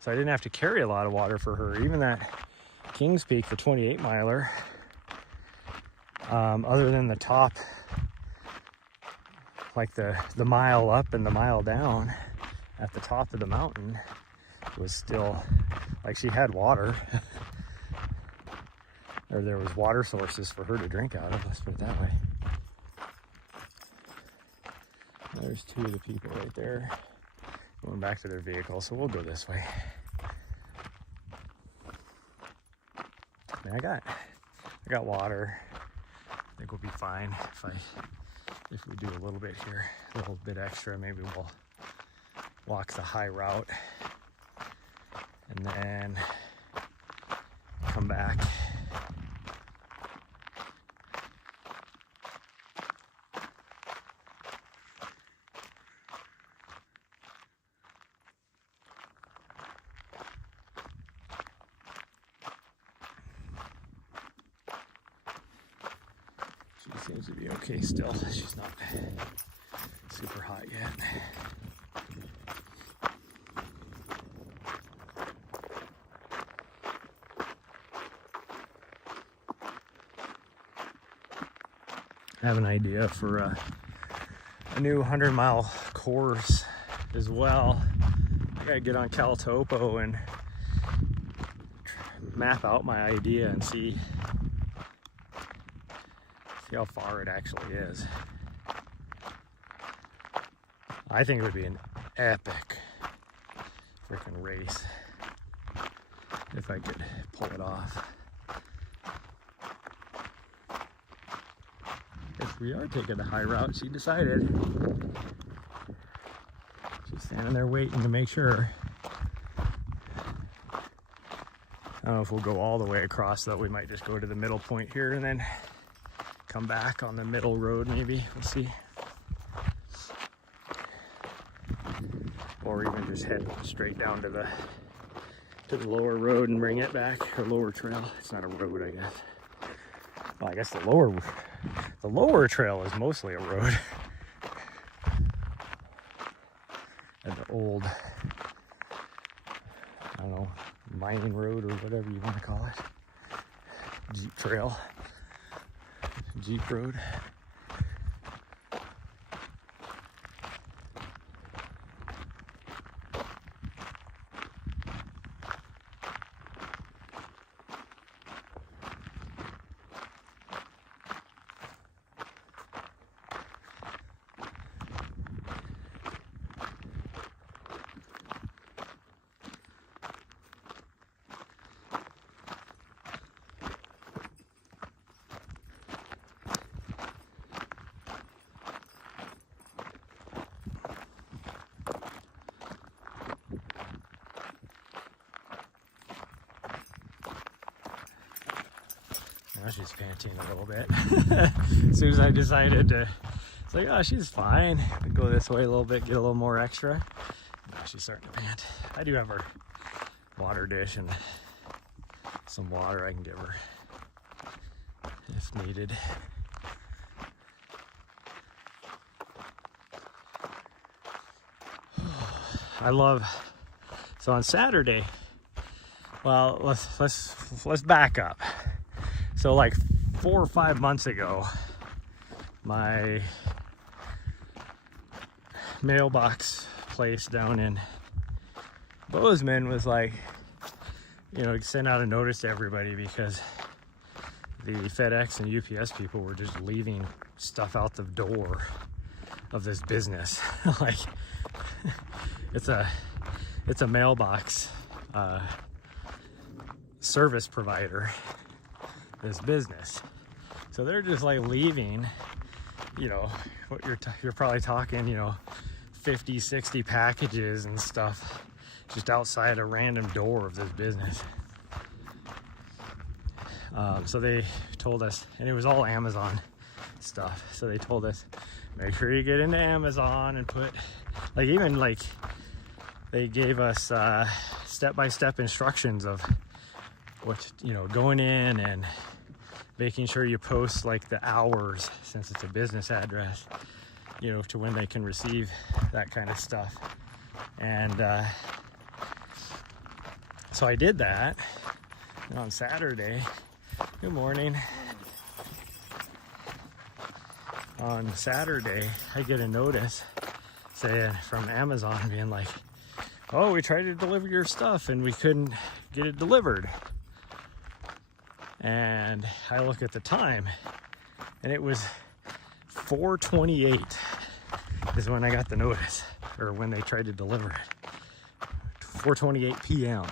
So I didn't have to carry a lot of water for her. Even that Kings Peak, the 28 miler, other than the top, like the mile up and the mile down at the top of the mountain, was still, like, she had water. Or there was water sources for her to drink out of, let's put it that way. There's 2 of the people right there going back to their vehicle, so we'll go this way. And I got water. I think we'll be fine if we do a little bit here, a little bit extra. Maybe we'll walk the high route and then come back. She seems to be okay still. She's not super hot yet. I have an idea for a new 100-mile course as well. I gotta get on CalTopo and map out my idea and see how far it actually is. I think it would be an epic freaking race if I could pull it off. we are taking the high route. She decided. She's standing there waiting to make sure. I don't know if we'll go all the way across though. We might just go to the middle point here and then come back on the middle road maybe. We'll see. Or even just head straight down to the lower road and bring it back, or lower trail. It's not a road, I guess. Well, I guess the lower trail is mostly a road. And the old, I don't know, mining road or whatever you want to call it. Jeep trail. Jeep road. Now she's panting a little bit. As soon as I decided to say, oh, she's fine. We go this way a little bit, get a little more extra. Now she's starting to pant. I do have her water dish and some water I can give her if needed. So on Saturday, well, let's back up. So like 4 or 5 months ago, my mailbox place down in Bozeman was like, you know, sent out a notice to everybody because the FedEx and UPS people were just leaving stuff out the door of this business. Like, it's a mailbox service provider, this business. So they're just like leaving, you know, what you're probably talking, you know, 50, 60 packages and stuff just outside a random door of this business. So they told us, and it was all Amazon stuff. So they told us, make sure you get into Amazon and put, like, even like they gave us step-by-step instructions of what, you know, going in and making sure you post like the hours, since it's a business address, you know, to when they can receive that kind of stuff. And so I did that. And on Saturday, good morning. On Saturday, I get a notice saying from Amazon being like, oh, we tried to deliver your stuff and we couldn't get it delivered. And I look at the time and it was 4:28 is when I got the notice, or when they tried to deliver it. 4:28 p.m.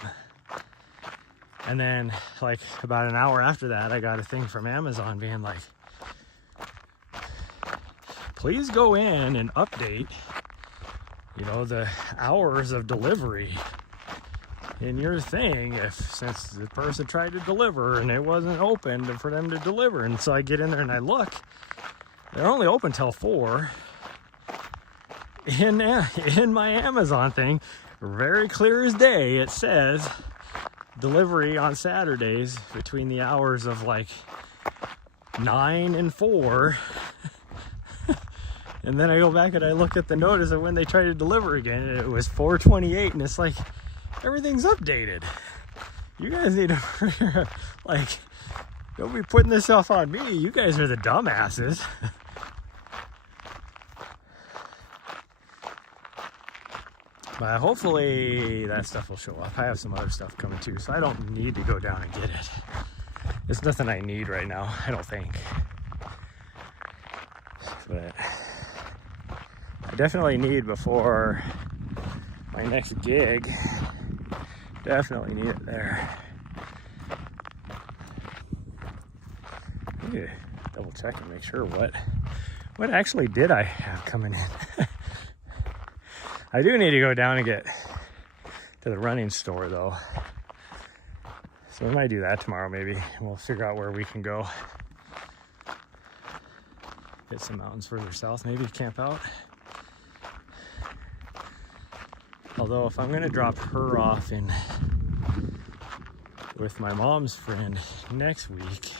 And then like about an hour after that, I got a thing from Amazon being like, please go in and update, you know, the hours of delivery in your thing, since the person tried to deliver and it wasn't open for them to deliver. And so I get in there and I look, they're only open till 4. In my Amazon thing, very clear as day, it says delivery on Saturdays between the hours of like 9 and 4. And then I go back and I look at the notice of when they tried to deliver again, and it was 4:28, and it's like, everything's updated. You guys need to, like, don't be putting this stuff on me. You guys are the dumbasses. But hopefully that stuff will show up. I have some other stuff coming too, so I don't need to go down and get it. It's nothing I need right now, I don't think. But I definitely need before my next gig. Definitely need it there. Double check and make sure what What actually did I have coming in? I do need to go down and get to the running store though. So we might do that tomorrow maybe. We'll figure out where we can go. Hit some mountains further south, maybe camp out. Although if I'm gonna drop her off in with my mom's friend next week,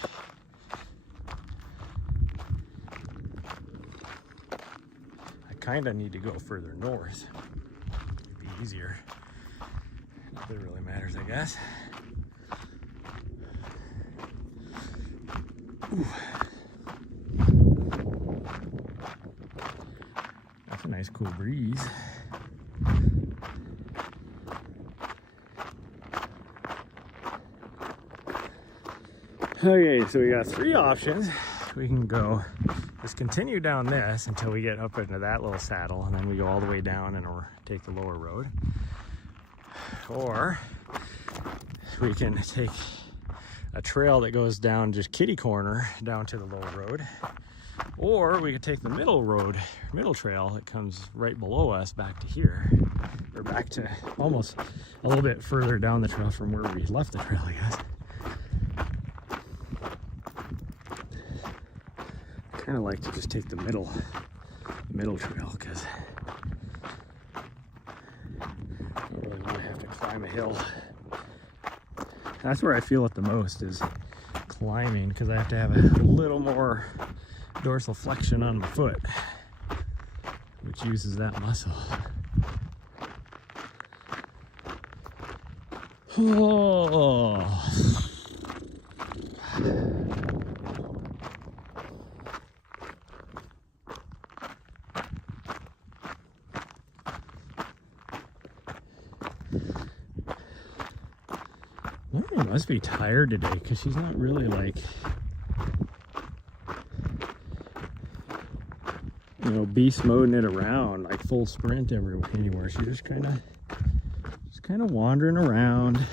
I kinda need to go further north. It'd be easier. Not that it really matters, I guess. Ooh. That's a nice cool breeze. Okay, so we got 3 options. We can go just continue down this until we get up into that little saddle, and then we go all the way down and or take the lower road. Or we can take a trail that goes down just kitty corner down to the lower road. Or we could take the middle road, middle trail that comes right below us back to here. Or back to almost a little bit further down the trail from where we left the trail, I guess. I kind of like to just take the middle trail because I don't really want to have to climb a hill. That's where I feel it the most, is climbing, because I have to have a little more dorsal flexion on my foot, which uses that muscle. Oh. Mary must be tired today because she's not really like, you know, beast moding it around like full sprint anywhere. She's just kind of wandering around,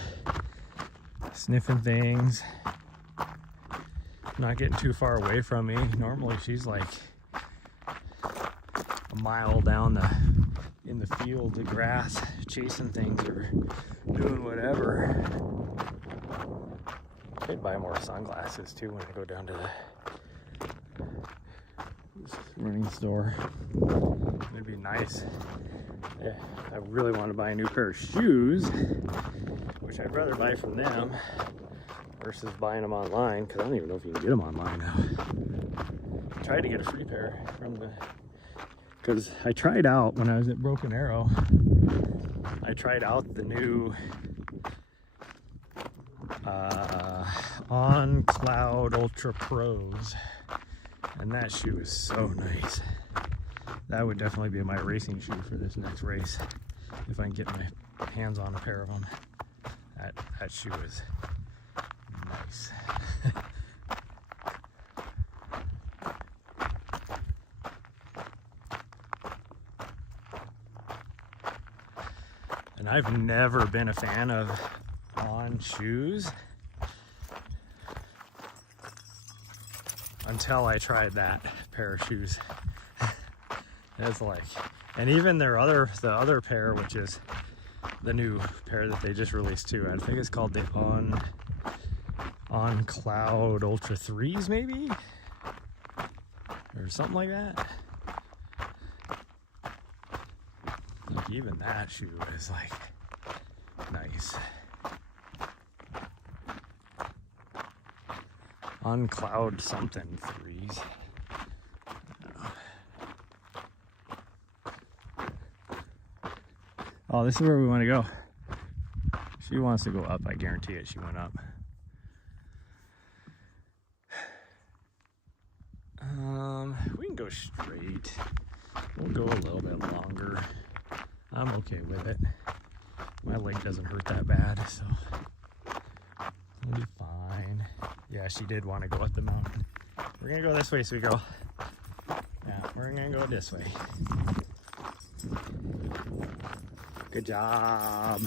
sniffing things, not getting too far away from me. Normally she's like a mile down in the field, the grass, chasing things or doing whatever. I'd buy more sunglasses too when I go down to the running store. It'd be nice. Yeah, I really want to buy a new pair of shoes, which I'd rather buy from them versus buying them online, because I don't even know if you can get them online now. I tried to get a free pair from because I tried out when I was at Broken Arrow. I tried out the new On Cloud Ultra Pros, and that shoe is so nice. That would definitely be my racing shoe for this next race if I can get my hands on a pair of them. That shoe is nice. And I've never been a fan of On shoes until I tried that pair of shoes. It's like, and even the other pair, which is the new pair that they just released too. I think it's called the On Cloud Ultra 3s maybe, or something like that. Like even that shoe is like nice. On Cloud something 3s. Oh, this is where we want to go. She wants to go up, I guarantee it. She went up. We can go straight. We'll go a little bit longer. I'm okay with it. My leg doesn't hurt that bad, so we'll be fine. Yeah, she did want to go up the mountain. We're gonna go this way, so we go. Yeah, we're gonna go this way. Good job.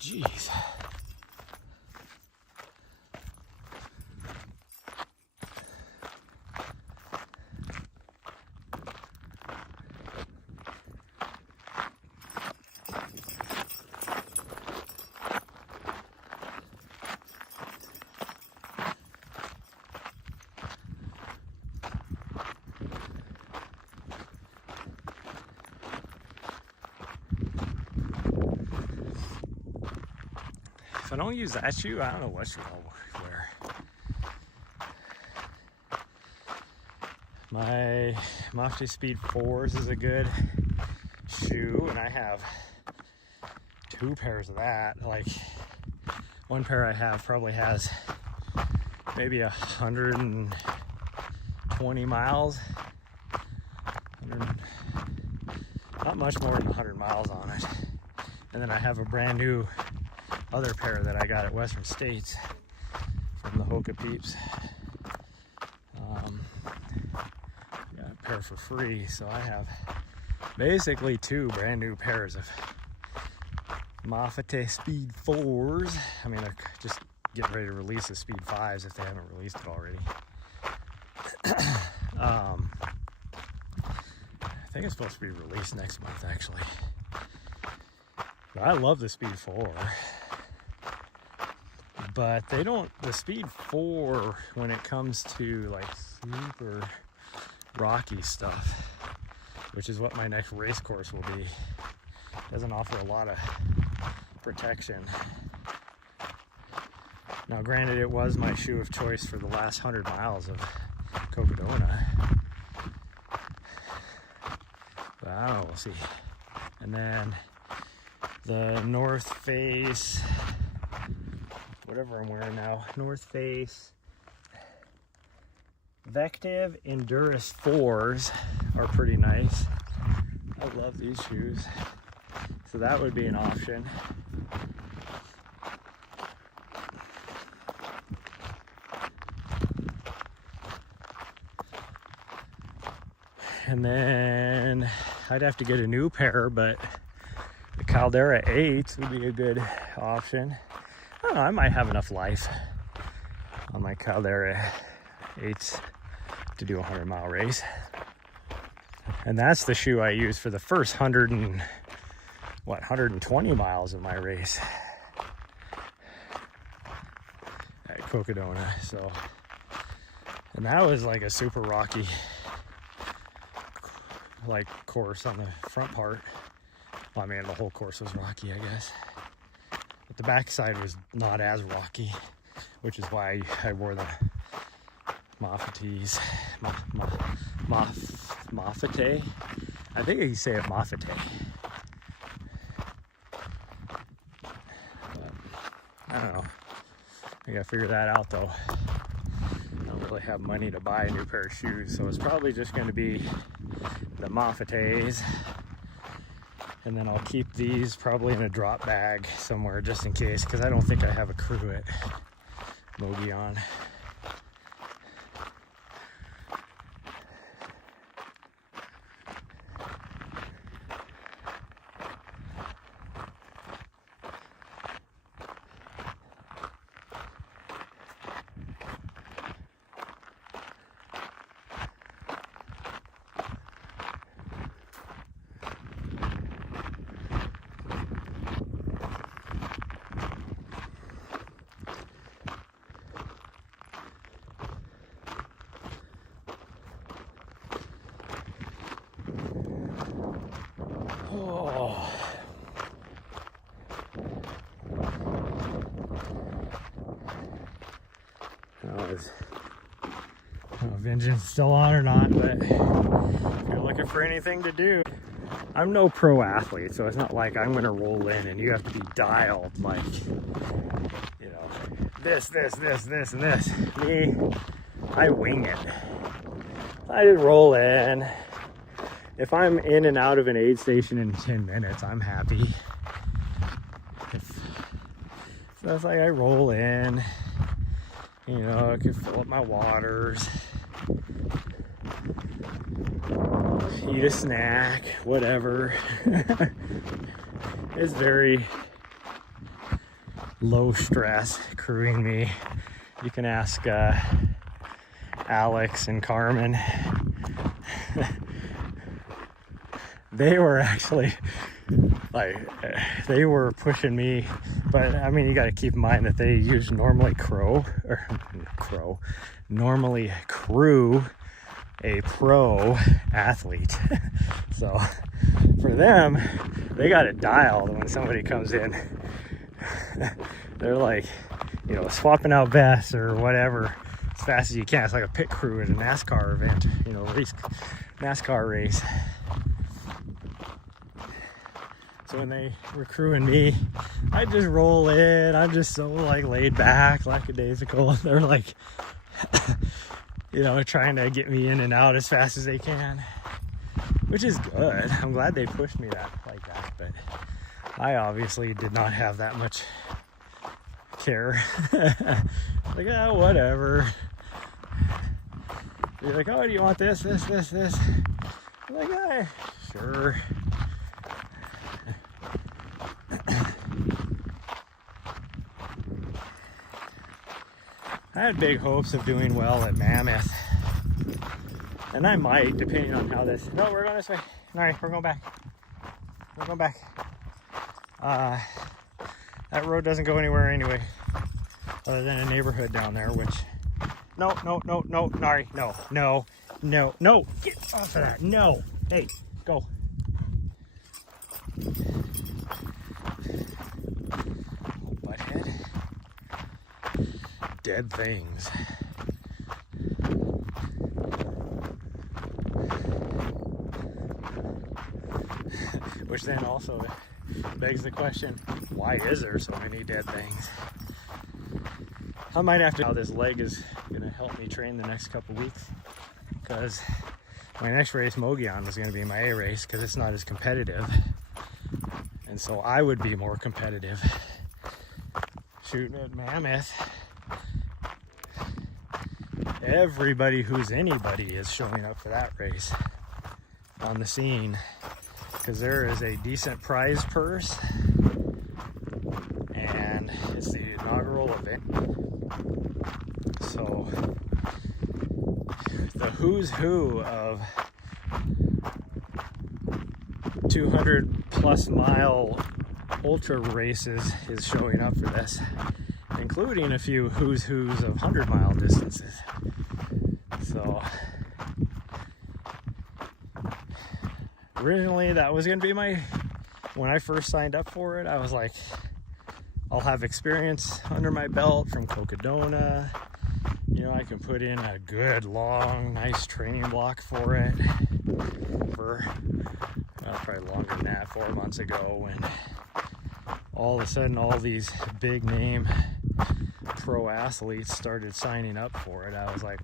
Jeez. If I don't use that shoe, I don't know what shoe I'll wear. My Mafate Speed 4s is a good shoe, and I have 2 pairs of that. Like, one pair I have probably has maybe 120 miles. Not much more than 100 miles on it. And then I have a brand new other pair that I got at Western States from the Hoka peeps. Got a pair for free, so I have basically 2 brand new pairs of Mafate Speed 4s. I mean, they're just getting ready to release the Speed 5s if they haven't released it already. I think it's supposed to be released next month, actually. But I love the Speed 4. But they don't, the Speed 4, when it comes to like super rocky stuff, which is what my next race course will be, doesn't offer a lot of protection. Now granted, it was my shoe of choice for the last 100 miles of Cocodona. But I don't know, we'll see. And then the North Face, whatever I'm wearing now, North Face Vective Endurus 4s are pretty nice. I love these shoes. So that would be an option. And then I'd have to get a new pair, but the Caldera 8s would be a good option. I don't know, I might have enough life on my Caldera 8s to do a 100-mile race. And that's the shoe I use for the first 120 miles of my race at Cocodona. So, and that was like a super rocky like course on the front part. Well, I mean, the whole course was rocky, I guess. But the backside was not as rocky, which is why I wore the Mafates. Mafate? I think you say it Mafate. But I don't know. I gotta figure that out though. I don't really have money to buy a new pair of shoes, so it's probably just gonna be the Mafates. And then I'll keep these probably in a drop bag somewhere just in case, because I don't think I have a crew at Mogollon. Oh. I don't know if engine's still on or not, but if you're looking for anything to do, I'm no pro athlete, so it's not like I'm gonna roll in and you have to be dialed like, you know, this, and this. Me, I wing it. I just roll in. If I'm in and out of an aid station in 10 minutes, I'm happy. So it's like I roll in, you know, I can fill up my waters, eat a snack, whatever. It's very low stress crewing me. You can ask Alex and Carmen. They were actually like, they were pushing me, but I mean, you got to keep in mind that they normally crew a pro athlete. So for them, they got it dialed when somebody comes in. They're like, you know, swapping out vests or whatever as fast as you can. It's like a pit crew at a NASCAR event, you know, NASCAR race. So when they were crewing me, I just roll in. I'm just so like laid back, lackadaisical. They're like, you know, trying to get me in and out as fast as they can, which is good. I'm glad they pushed me like that, but I obviously did not have that much care. Like, oh, whatever. You're like, oh, do you want this? I'm like, sure. I had big hopes of doing well at Mammoth, and I might, depending on how this. No, we're going this way. All right, we're going back. That road doesn't go anywhere anyway, other than a neighborhood down there. Which, no, Nari, no, get off of that. No, hey, go. Oh, butthead. Dead things. Which then also begs the question, why is there so many dead things? I might have to, how this leg is going to help me train the next couple weeks, because my next race, Mogollon, is going to be my A race, because it's not as competitive, and so I would be more competitive shooting at Mammoth. Everybody who's anybody is showing up for that race on the scene, because there is a decent prize purse and it's the inaugural event. So the who's who of 200 plus mile ultra races is showing up for this, including a few who's who's of 100-mile distances. So originally that was going to be when I first signed up for it, I was like, I'll have experience under my belt from Cocodona. You know, I can put in a good, long, nice training block for it. Probably longer than that, 4 months ago, when all of a sudden all these big name pro athletes started signing up for it. I was like,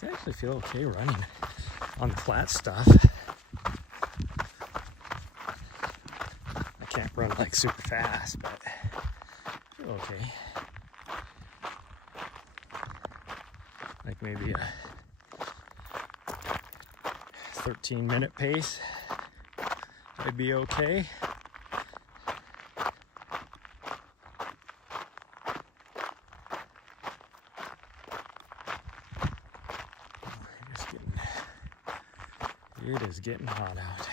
I actually feel okay running on the flat stuff. I can't run like super fast, but I feel okay. Like maybe a 13-minute pace, I'd be okay. It is getting hot out.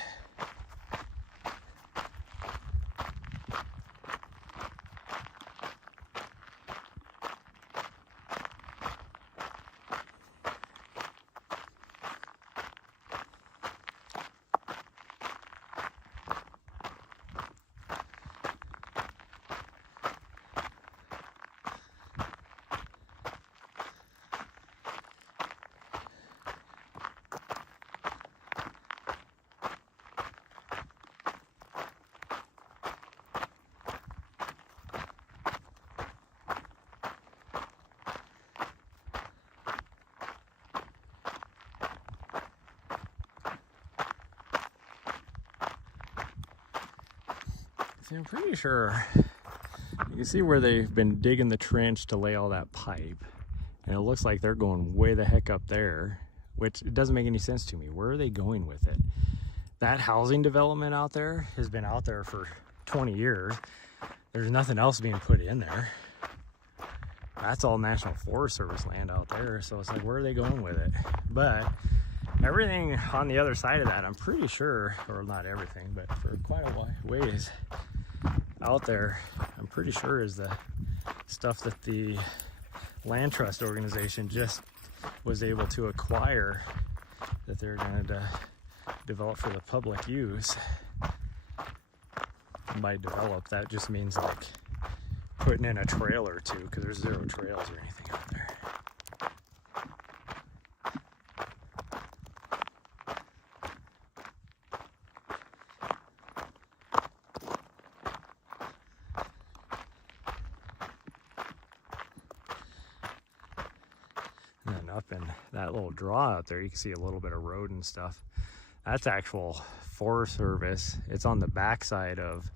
See, I'm pretty sure you can see where they've been digging the trench to lay all that pipe. And it looks like they're going way the heck up there, which it doesn't make any sense to me. Where are they going with it? That housing development out there has been out there for 20 years. There's nothing else being put in there. That's all National Forest Service land out there. So it's like, where are they going with it? But everything on the other side of that, I'm pretty sure, or not everything, but for quite a ways out there, I'm pretty sure is the stuff that the Land Trust organization just was able to acquire, that they're going to develop for the public use. And by develop, that just means like putting in a trail or two, because there's zero trails or anything out there. And then up in that little draw out there, you can see a little bit of road and stuff. That's actual Forest Service. It's on the backside of,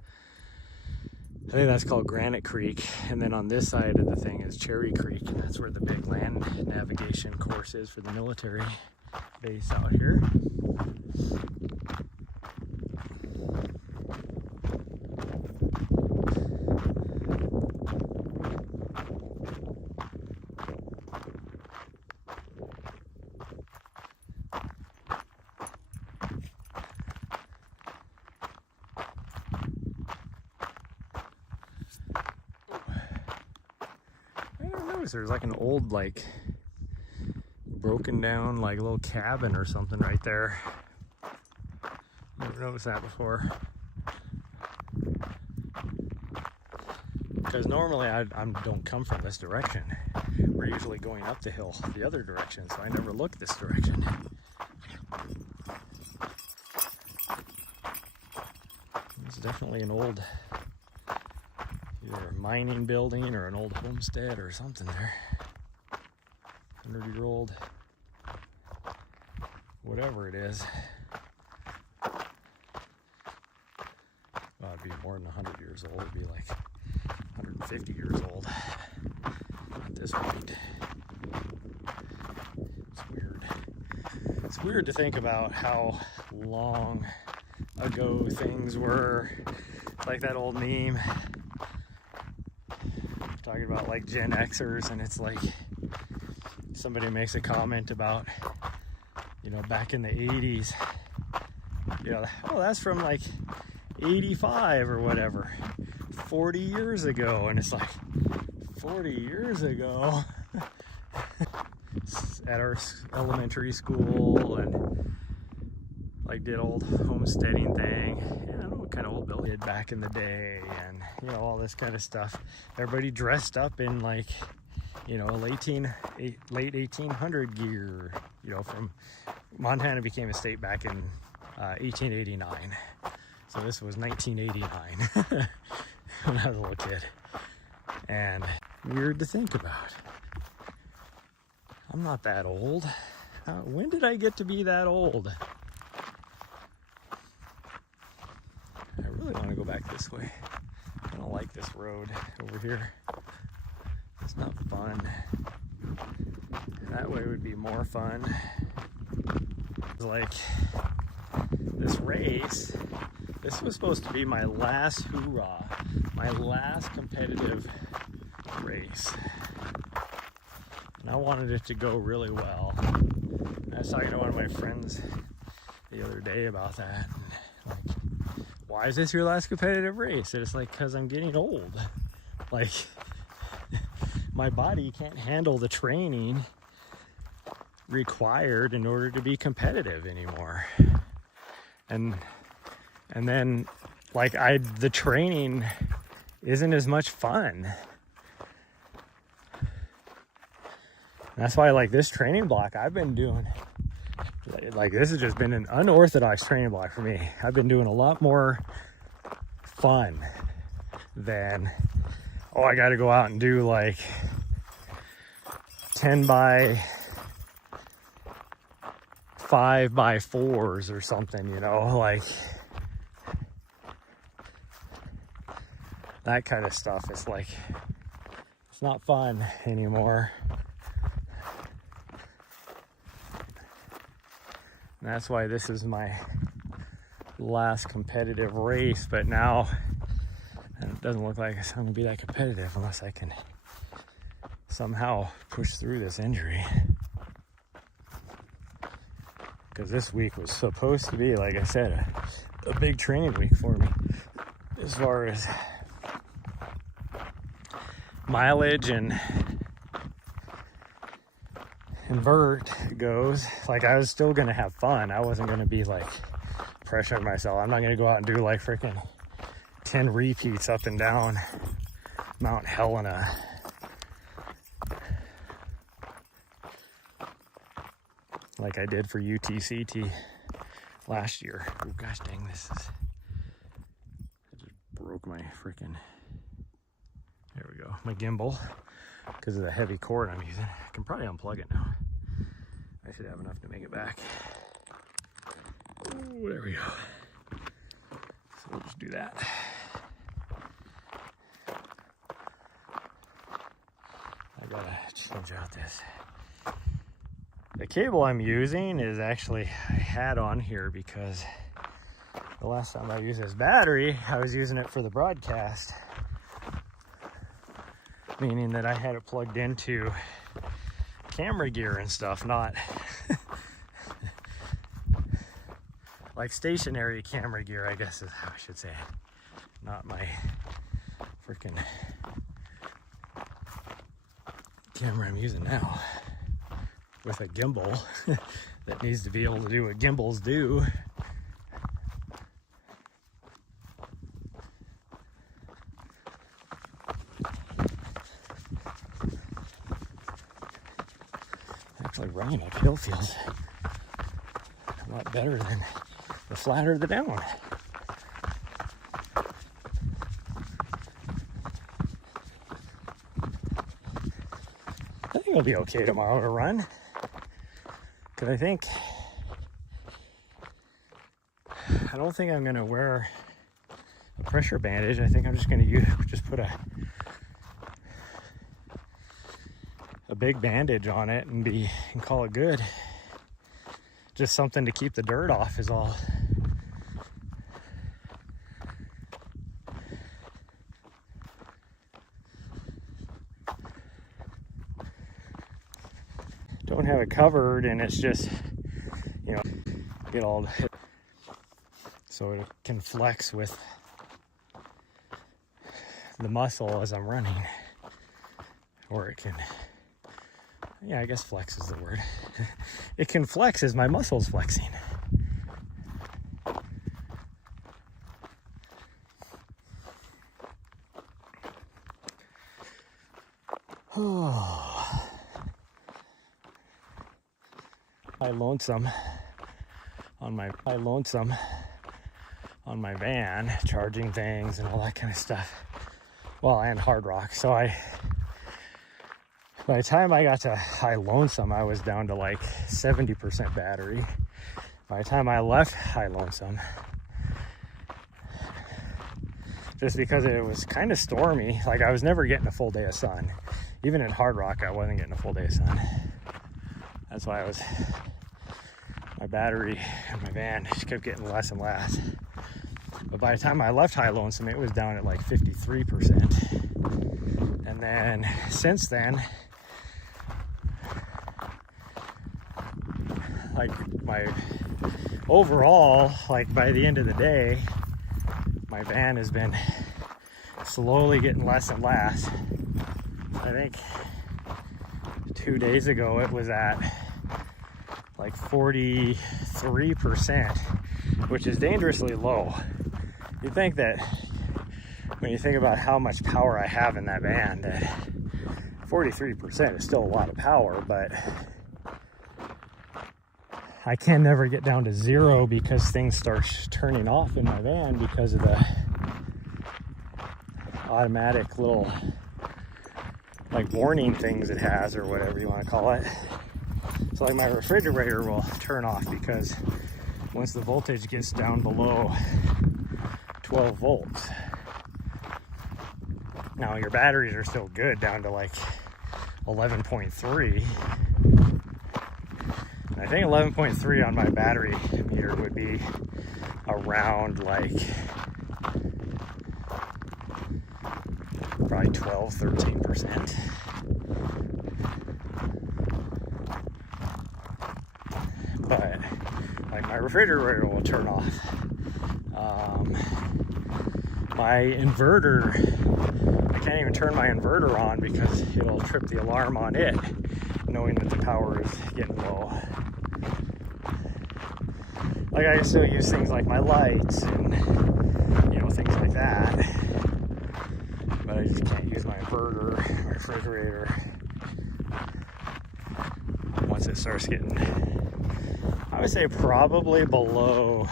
I think that's called Granite Creek. And then on this side of the thing is Cherry Creek. And that's where the big land navigation course is for the military base out here. There's like an old, like, broken down, like, little cabin or something right there. Never noticed that before. Because normally I don't come from this direction. We're usually going up the hill the other direction, so I never look this direction. It's definitely an old, either a mining building or an old homestead or something there. 100-year-old, whatever it is. Well, it'd be more than 100 years old. It'd be like 150 years old at this point. It's weird. It's weird to think about how long ago things were. Like that old meme talking about like Gen Xers, and it's like somebody makes a comment about, you know, back in the 80s, you know, oh, that's from like 85 or whatever, 40 years ago. And it's like 40 years ago at our elementary school, and like did old homesteading thing. And I don't know what kind of old building did back in the day, and you know, all this kind of stuff. Everybody dressed up in like, you know, late 1800 gear. You know, from Montana became a state back in 1889. So this was 1989 when I was a little kid. And weird to think about. I'm not that old. When did I get to be that old? I really want to go back this way. I don't like this road over here. It's not fun. That way would be more fun. It's like this race, this was supposed to be my last hoorah, my last competitive race. And I wanted it to go really well. And I was talking to one of my friends the other day about that. And like, why is this your last competitive race? And it's like, because I'm getting old. Like, my body can't handle the training required in order to be competitive anymore. And then like the training isn't as much fun. And that's why like this training block I've been doing, like this has just been an unorthodox training block for me. I've been doing a lot more fun than, oh, I got to go out and do like 10 by 5 by 4s or something, you know, like that kind of stuff. It's like, it's not fun anymore. And that's why this is my last competitive race, but now it doesn't look like it's going to be that competitive unless I can somehow push through this injury. Because this week was supposed to be, like I said, a big training week for me as far as mileage and vert goes. Like, I was still gonna have fun. I wasn't gonna be like pressuring myself. I'm not gonna go out and do like freaking 10 repeats up and down Mount Helena. Like I did for UTCT last year. Oh gosh dang, I just broke my freaking, there we go, my gimbal, because of the heavy cord I'm using. I can probably unplug it now. I should have enough to make it back. Oh, there we go. So we'll just do that. I gotta change out this. The cable I'm using is actually, I had on here because the last time I used this battery, I was using it for the broadcast. Meaning that I had it plugged into camera gear and stuff, not like stationary camera gear, I guess is how I should say it. Not my freaking camera I'm using now with a gimbal that needs to be able to do what gimbals do. Actually, running uphill feels a lot better than the flatter the down. I think it'll be okay tomorrow to run. Because I don't think I'm going to wear a pressure bandage. I think I'm just going to just put a big bandage on it and call it good. Just something to keep the dirt off is all. Don't have it covered, and it's just, you know, get all so it can flex with the muscle as I'm running, or it can, yeah, I guess flex is the word. It can flex as my muscle's flexing. Oh. I lonesome on my van, charging things and all that kind of stuff. Well, and hard rock. So by the time I got to High Lonesome, I was down to like 70% battery. By the time I left High Lonesome, just because it was kind of stormy, like I was never getting a full day of sun. Even in Hard Rock, I wasn't getting a full day of sun. That's why my battery in my van just kept getting less and less. But by the time I left High Lonesome, it was down at like 53%. And then since then, like my overall, like by the end of the day, my van has been slowly getting less and less. I think 2 days ago it was at like 43%, which is dangerously low. You'd think that when you think about how much power I have in that van, that 43% is still a lot of power, but I can never get down to zero because things start turning off in my van because of the automatic little like warning things it has, or whatever you want to call it. So like my refrigerator will turn off because once the voltage gets down below 12 volts. Now your batteries are still good down to like 11.3. And I think 11.3 on my battery meter would be around like probably 12-13%. But like my refrigerator will turn off. My inverter, I can't even turn my inverter on because it'll trip the alarm on it, knowing that the power is getting low. Like I can still use things like my lights and, you know, things like that, but I just can't use my inverter, my refrigerator, once it starts getting, I would say probably below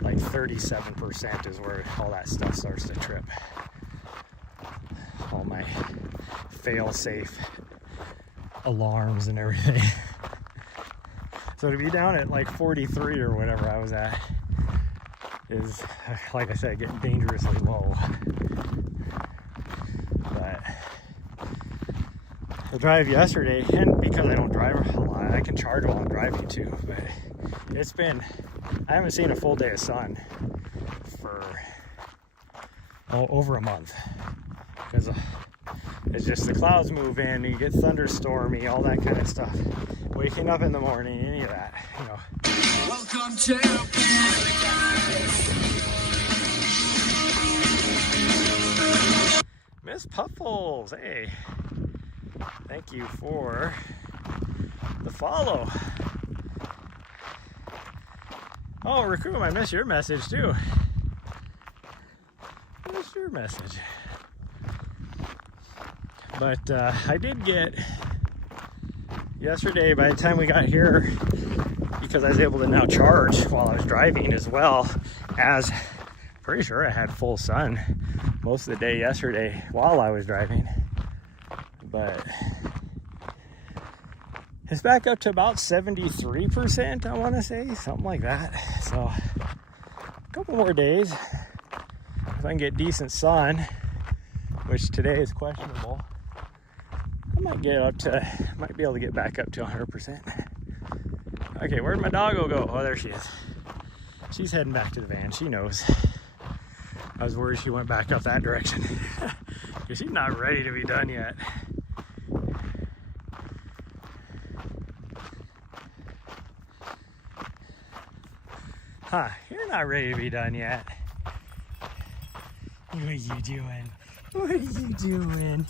like 37% is where all that stuff starts to trip. All my fail-safe alarms and everything. So to be down at like 43 or whatever I was at is, like I said, getting dangerously low. But the drive yesterday, and because I don't drive a lot, I can charge while I'm driving too, but it's been, I haven't seen a full day of sun for over a month, because it's just the clouds move in, you get thunderstormy, all that kind of stuff. Waking up in the morning, any of that, you know. Welcome to Miss Puffles. Hey, thank you for the follow. Oh, Raccoon, I missed your message too. I missed your message. But I did get yesterday, by the time we got here, because I was able to now charge while I was driving, as well as, pretty sure I had full sun most of the day yesterday while I was driving. But it's back up to about 73%, I want to say, something like that. So a couple more days, if I can get decent sun, which today is questionable, I might get up to, might be able to get back up to 100%. Okay, where'd my doggo go? Oh, there she is. She's heading back to the van. She knows. I was worried she went back up that direction because she's not ready to be done yet. Huh, you're not ready to be done yet. What are you doing? What are you doing?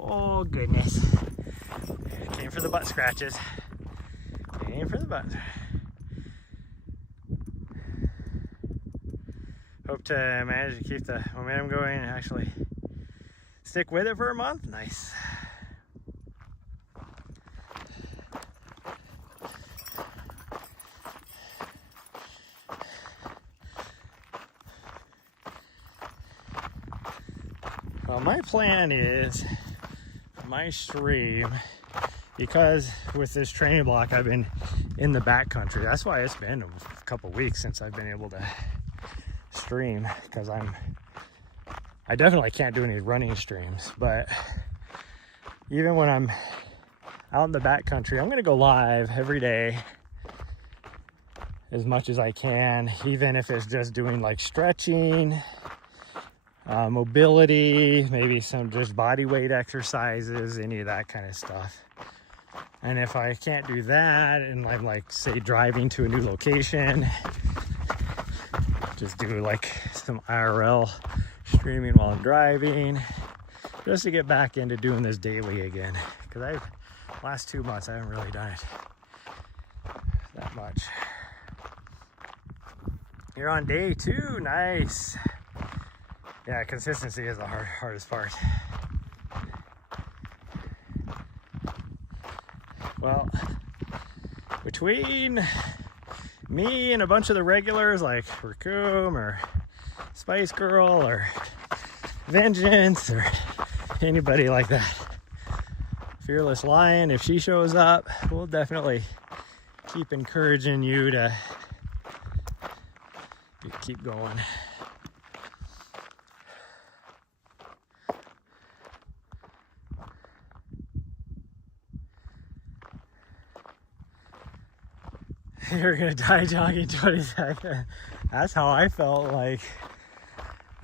Oh, goodness. Came for the butt scratches. Came for the butt. Hope to manage to keep the momentum going and actually stick with it for a month. Nice. Well, my plan is, my stream, because with this training block I've been in the backcountry, that's why it's been a couple weeks since I've been able to stream, because I definitely can't do any running streams, but even when I'm out in the backcountry, I'm gonna go live every day as much as I can, even if it's just doing like stretching, mobility, maybe some just body weight exercises, any of that kind of stuff. And if I can't do that, and I'm like, say, driving to a new location, just do like some IRL streaming while I'm driving, just to get back into doing this daily again. Because last 2 months I haven't really done it that much. You're on day 2, nice. Yeah, consistency is the hardest part. Well, between me and a bunch of the regulars like Raccoon or Spice Girl or Vengeance or anybody like that, Fearless Lion, if she shows up, we'll definitely keep encouraging you to keep going. You're gonna die jogging 20 seconds. That's how I felt like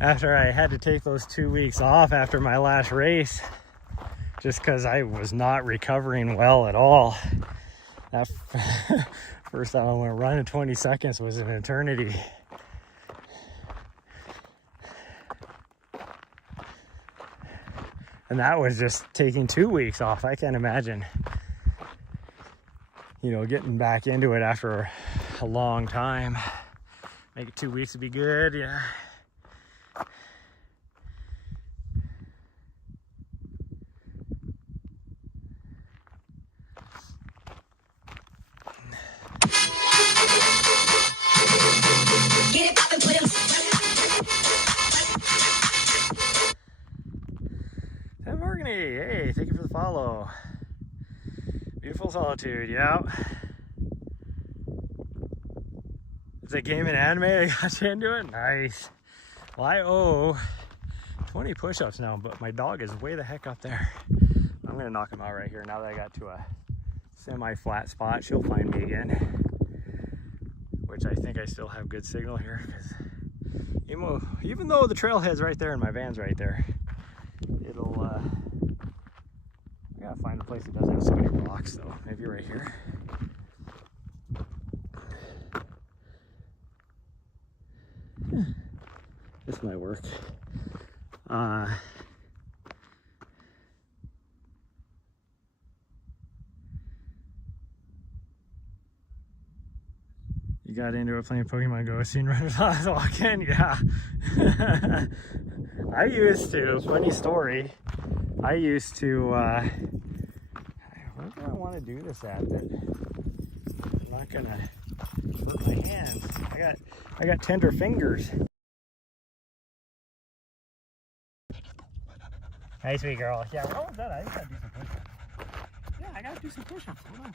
after I had to take those 2 weeks off after my last race, just because I was not recovering well at all. That first time I went running 20 seconds was an eternity. And that was just taking 2 weeks off. I can't imagine, you know, getting back into it after a long time. Make it 2 weeks to be good, yeah. Get it poppin', put 'em. Hey, Morgany, hey, thank you for the follow. Beautiful Solitude, yeah. It's a game and anime I got you into it? Nice. Well, I owe 20 push-ups now, but my dog is way the heck up there. I'm gonna knock him out right here now that I got to a semi-flat spot. She'll find me again, which I think I still have good signal here, because even though the trailhead's right there and my van's right there, it'll I gotta find a place that doesn't have so many rocks though. Maybe right here. This might work. You got into it playing Pokemon Go, seen runners walking? Yeah. I used to, funny story, I used to, where do I want to do this at that I'm not gonna hurt my hands? I got tender fingers. Hey, sweet girl. Yeah, what was that? I just gotta do some push-ups. Yeah, I gotta do some push-ups. Hold on.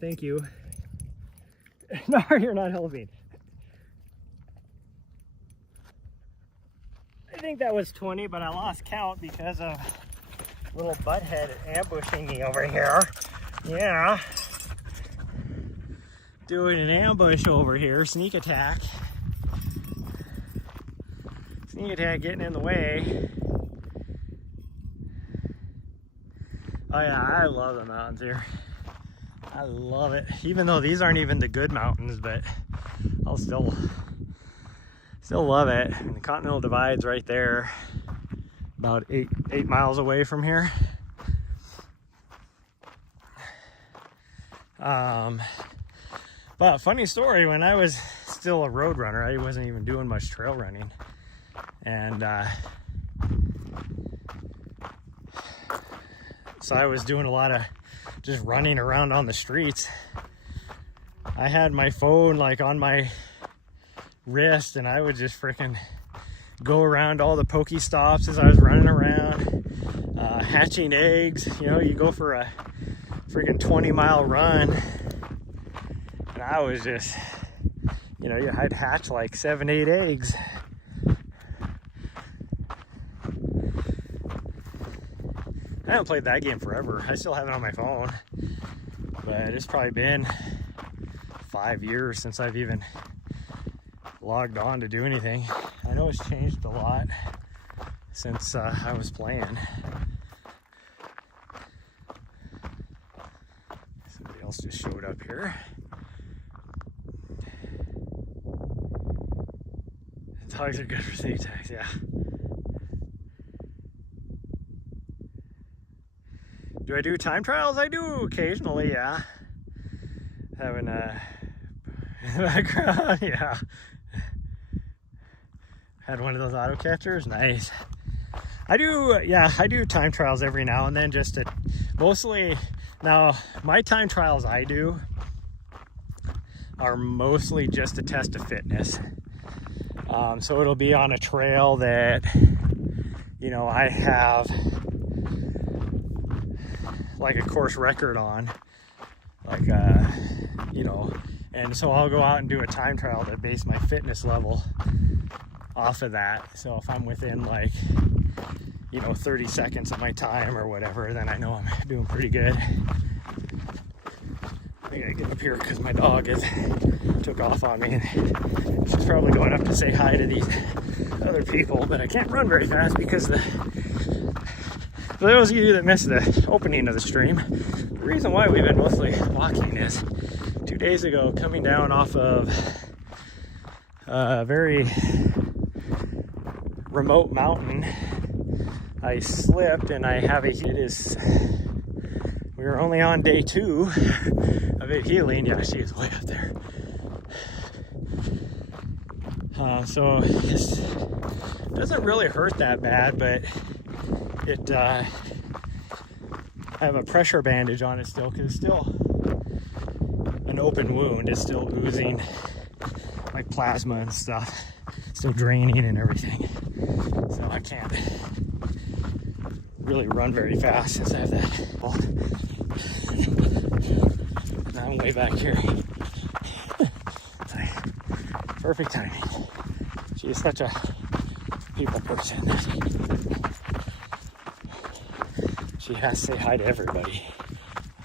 Thank you. No, you're not helping. I think that was 20, but I lost count because of little butthead ambushing me over here. Yeah. Doing an ambush over here, sneak attack. Sneak attack getting in the way. Oh yeah, I love the mountains here. I love it. Even though these aren't even the good mountains, but I'll still love it. And the Continental Divide's right there, about eight miles away from here. But funny story, when I was still a road runner, I wasn't even doing much trail running. And so I was doing a lot of just running around on the streets. I had my phone like on my wrist, and I would just freaking go around all the Pokestops as I was running around, hatching eggs. You know, you go for a freaking 20-mile run, and I was just, you know, I'd hatch like 7-8 eggs. I haven't played that game forever. I still have it on my phone, but it's probably been 5 years since I've even logged on to do anything. I know it's changed a lot since I was playing. Somebody else just showed up here. Dogs are good for sneak attacks, yeah. Do I do time trials? I do occasionally, yeah. Having a in the background, yeah. Had one of those auto catchers, nice. I do time trials every now and then, just to mostly, now my time trials I do are mostly just to test the fitness. So it'll be on a trail that, you know, I have like a course record on, like, you know, And so I'll go out and do a time trial to base my fitness level off of that. So if I'm within like, 30 seconds of my time or whatever, then I know I'm doing pretty good. I gotta get up here because my dog took off on me, and she's probably going up to say hi to these other people, but I can't run very fast because for those of you that missed the opening of the stream, the reason why we've been mostly walking is 2 days ago, coming down off of a very remote mountain, I slipped and we were only on day 2 of it healing. Yeah, she is way up there. So it doesn't really hurt that bad, but I have a pressure bandage on it still because it's still an open wound. It's still oozing like plasma and stuff, still draining and everything. So I can't really run very fast since I have that. Now I'm way back here. Perfect timing. She is such a people person. She has to say hi to everybody.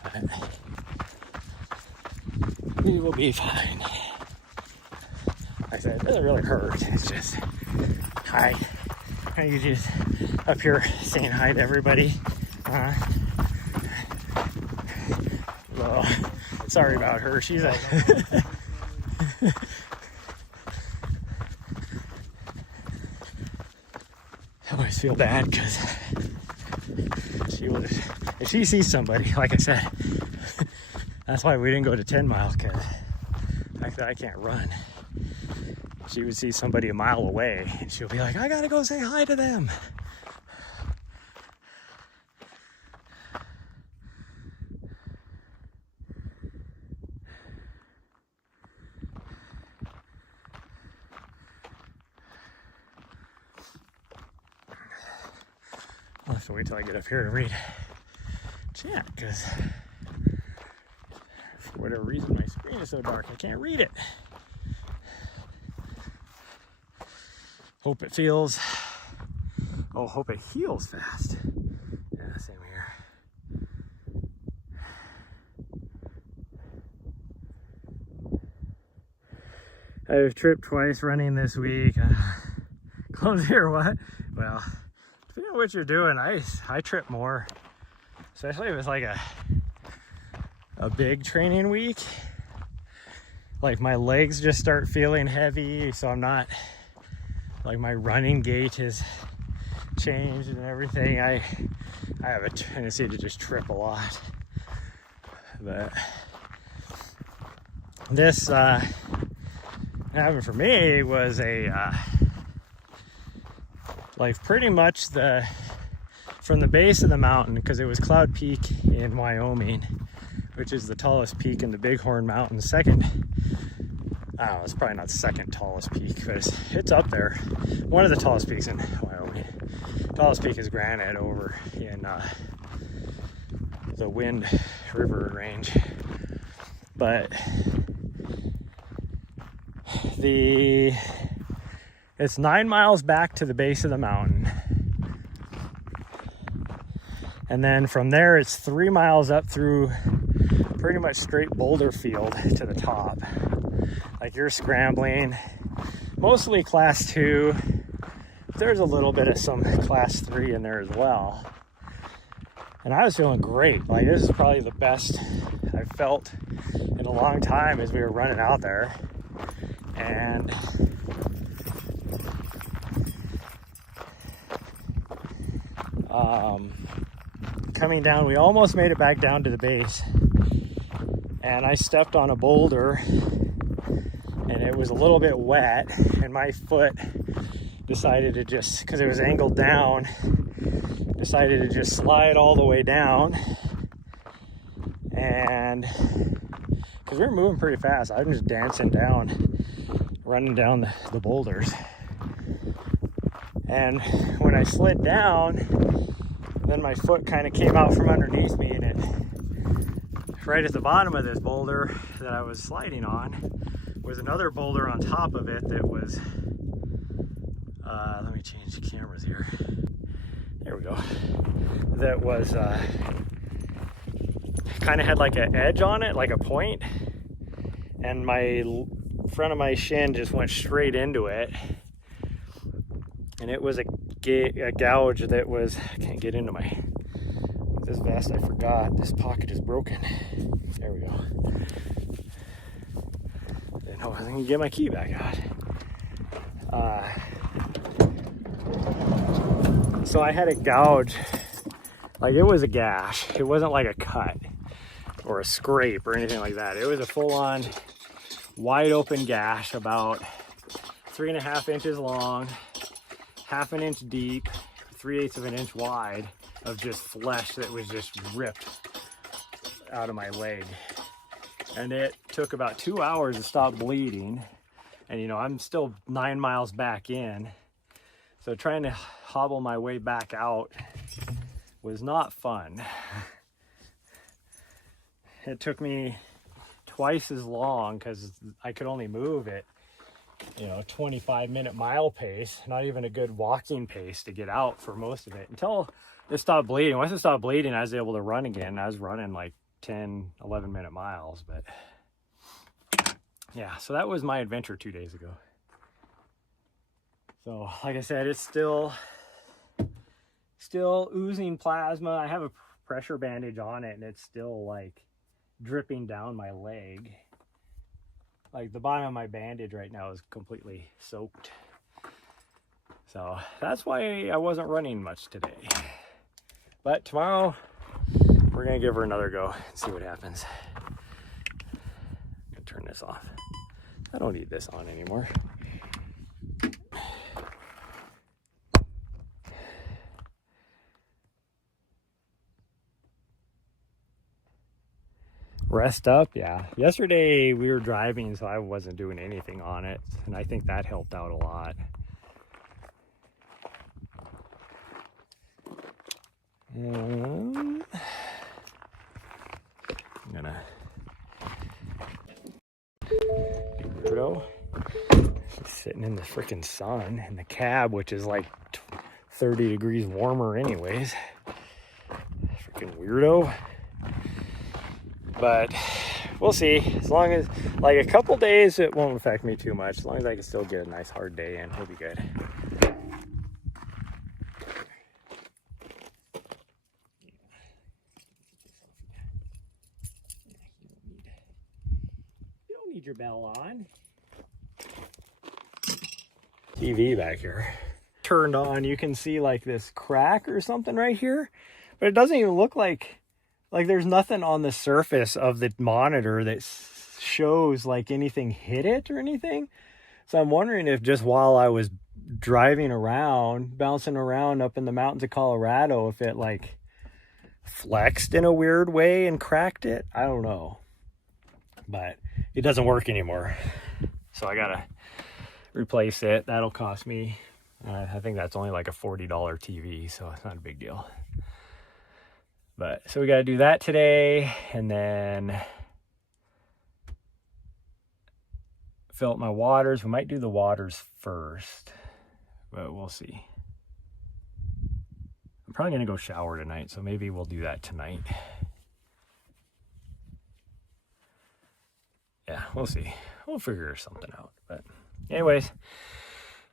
But we will be fine. Like I said, it doesn't really hurt. It's just hi. You just up here saying hi to everybody. Well, sorry about her. She's a I always feel bad because if she sees somebody, like I said, that's why we didn't go to 10 Mile, because the fact that I can't run. She would see somebody a mile away and she'll be like, I gotta go say hi to them. I'll have to wait till I get up here to read chat, because for whatever reason my screen is so dark I can't read it. Hope it heals fast. Yeah, same here. I've tripped twice running this week. Close here, what? Well, depending on what you're doing, I trip more. Especially if it's like a big training week. Like my legs just start feeling heavy, so I'm not, like my running gait has changed and everything. I have a tendency to just trip a lot. But this happened for me was like pretty much from the base of the mountain, because it was Cloud Peak in Wyoming, which is the tallest peak in the Bighorn Mountains. Second, I don't know, it's probably not the second tallest peak, but it's up there. One of the tallest peaks in Wyoming. Tallest peak is Granite over in the Wind River Range. But it's 9 miles back to the base of the mountain. And then from there, it's 3 miles up through pretty much straight boulder field to the top. Like you're scrambling, mostly class 2. There's a little bit of some class 3 in there as well. And I was feeling great. Like this is probably the best I've felt in a long time as we were running out there. And coming down, we almost made it back down to the base, and I stepped on a boulder and it was a little bit wet, and my foot decided to just, because it was angled down, decided to just slide all the way down. And because we were moving pretty fast, I was just dancing down, running down the boulders. And when I slid down, then my foot kind of came out from underneath me, and it right at the bottom of this boulder that I was sliding on was another boulder on top of it that was, let me change the cameras here. There we go. That was, kind of had like an edge on it, like a point, and my front of my shin just went straight into it, and it was a gouge that was, I can't get into my, this vest, I forgot, this pocket is broken. There we go. Didn't know I was gonna get my key back out. So I had a gouge, like it was a gash. It wasn't like a cut or a scrape or anything like that. It was a full-on wide open gash, about 3.5 inches long, 1/2 an inch deep, 3/8 of an inch wide, of just flesh that was just ripped out of my leg. And it took about 2 hours to stop bleeding. And you know, I'm still 9 miles back in. So trying to hobble my way back out was not fun. It took me twice as long because I could only move at, you know, 25-minute mile pace, not even a good walking pace to get out for most of it until it stopped bleeding. Once it stopped bleeding, I was able to run again. I was running like 10, 11-minute miles, but yeah, so that was my adventure 2 days ago. So like I said, it's still oozing plasma. I have a pressure bandage on it and it's still like dripping down my leg. Like the bottom of my bandage right now is completely soaked. So that's why I wasn't running much today. But tomorrow we're gonna give her another go and see what happens. I'm gonna turn this off. I don't need this on anymore. Rest up, yeah. Yesterday we were driving, so I wasn't doing anything on it, and I think that helped out a lot. I'm gonna weirdo. He's sitting in the freaking sun in the cab, which is like 30 degrees warmer anyways. Freaking weirdo. But we'll see. As long as, like, a couple days, it won't affect me too much. As long as I can still get a nice hard day in, we'll be good. You don't need your bell on. TV back here. Turned on, you can see like this crack or something right here. But it doesn't even look like there's nothing on the surface of the monitor that shows like anything hit it or anything. So I'm wondering if just while I was driving around, bouncing around up in the mountains of Colorado, if it like flexed in a weird way and cracked it. I don't know. But it doesn't work anymore. So I gotta replace it. That'll cost me, I think that's only like a $40 TV, so it's not a big deal. But so we got to do that today, and then fill up my waters. We might do the waters first, but we'll see. I'm probably going to go shower tonight, so maybe we'll do that tonight. Yeah, we'll see. We'll figure something out. But anyways,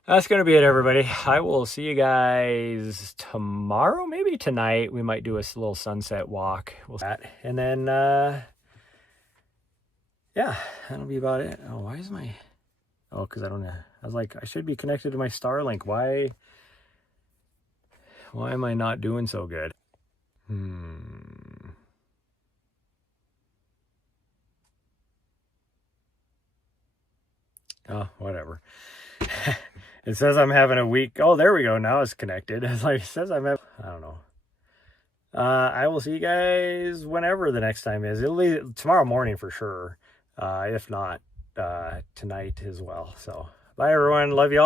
that's going to be it, everybody. I will see you guys tomorrow, maybe tonight. We might do a little sunset walk. And then, yeah, that'll be about it. Oh, why is my... Oh, because I don't know. I was like, I should be connected to my Starlink. Why am I not doing so good? Oh, whatever. It says I'm having a week. Oh, there we go. Now it's connected. It's like, it says I'm having, I don't know. I will see you guys whenever the next time is. It'll be tomorrow morning for sure. If not, tonight as well. So bye everyone. Love you all.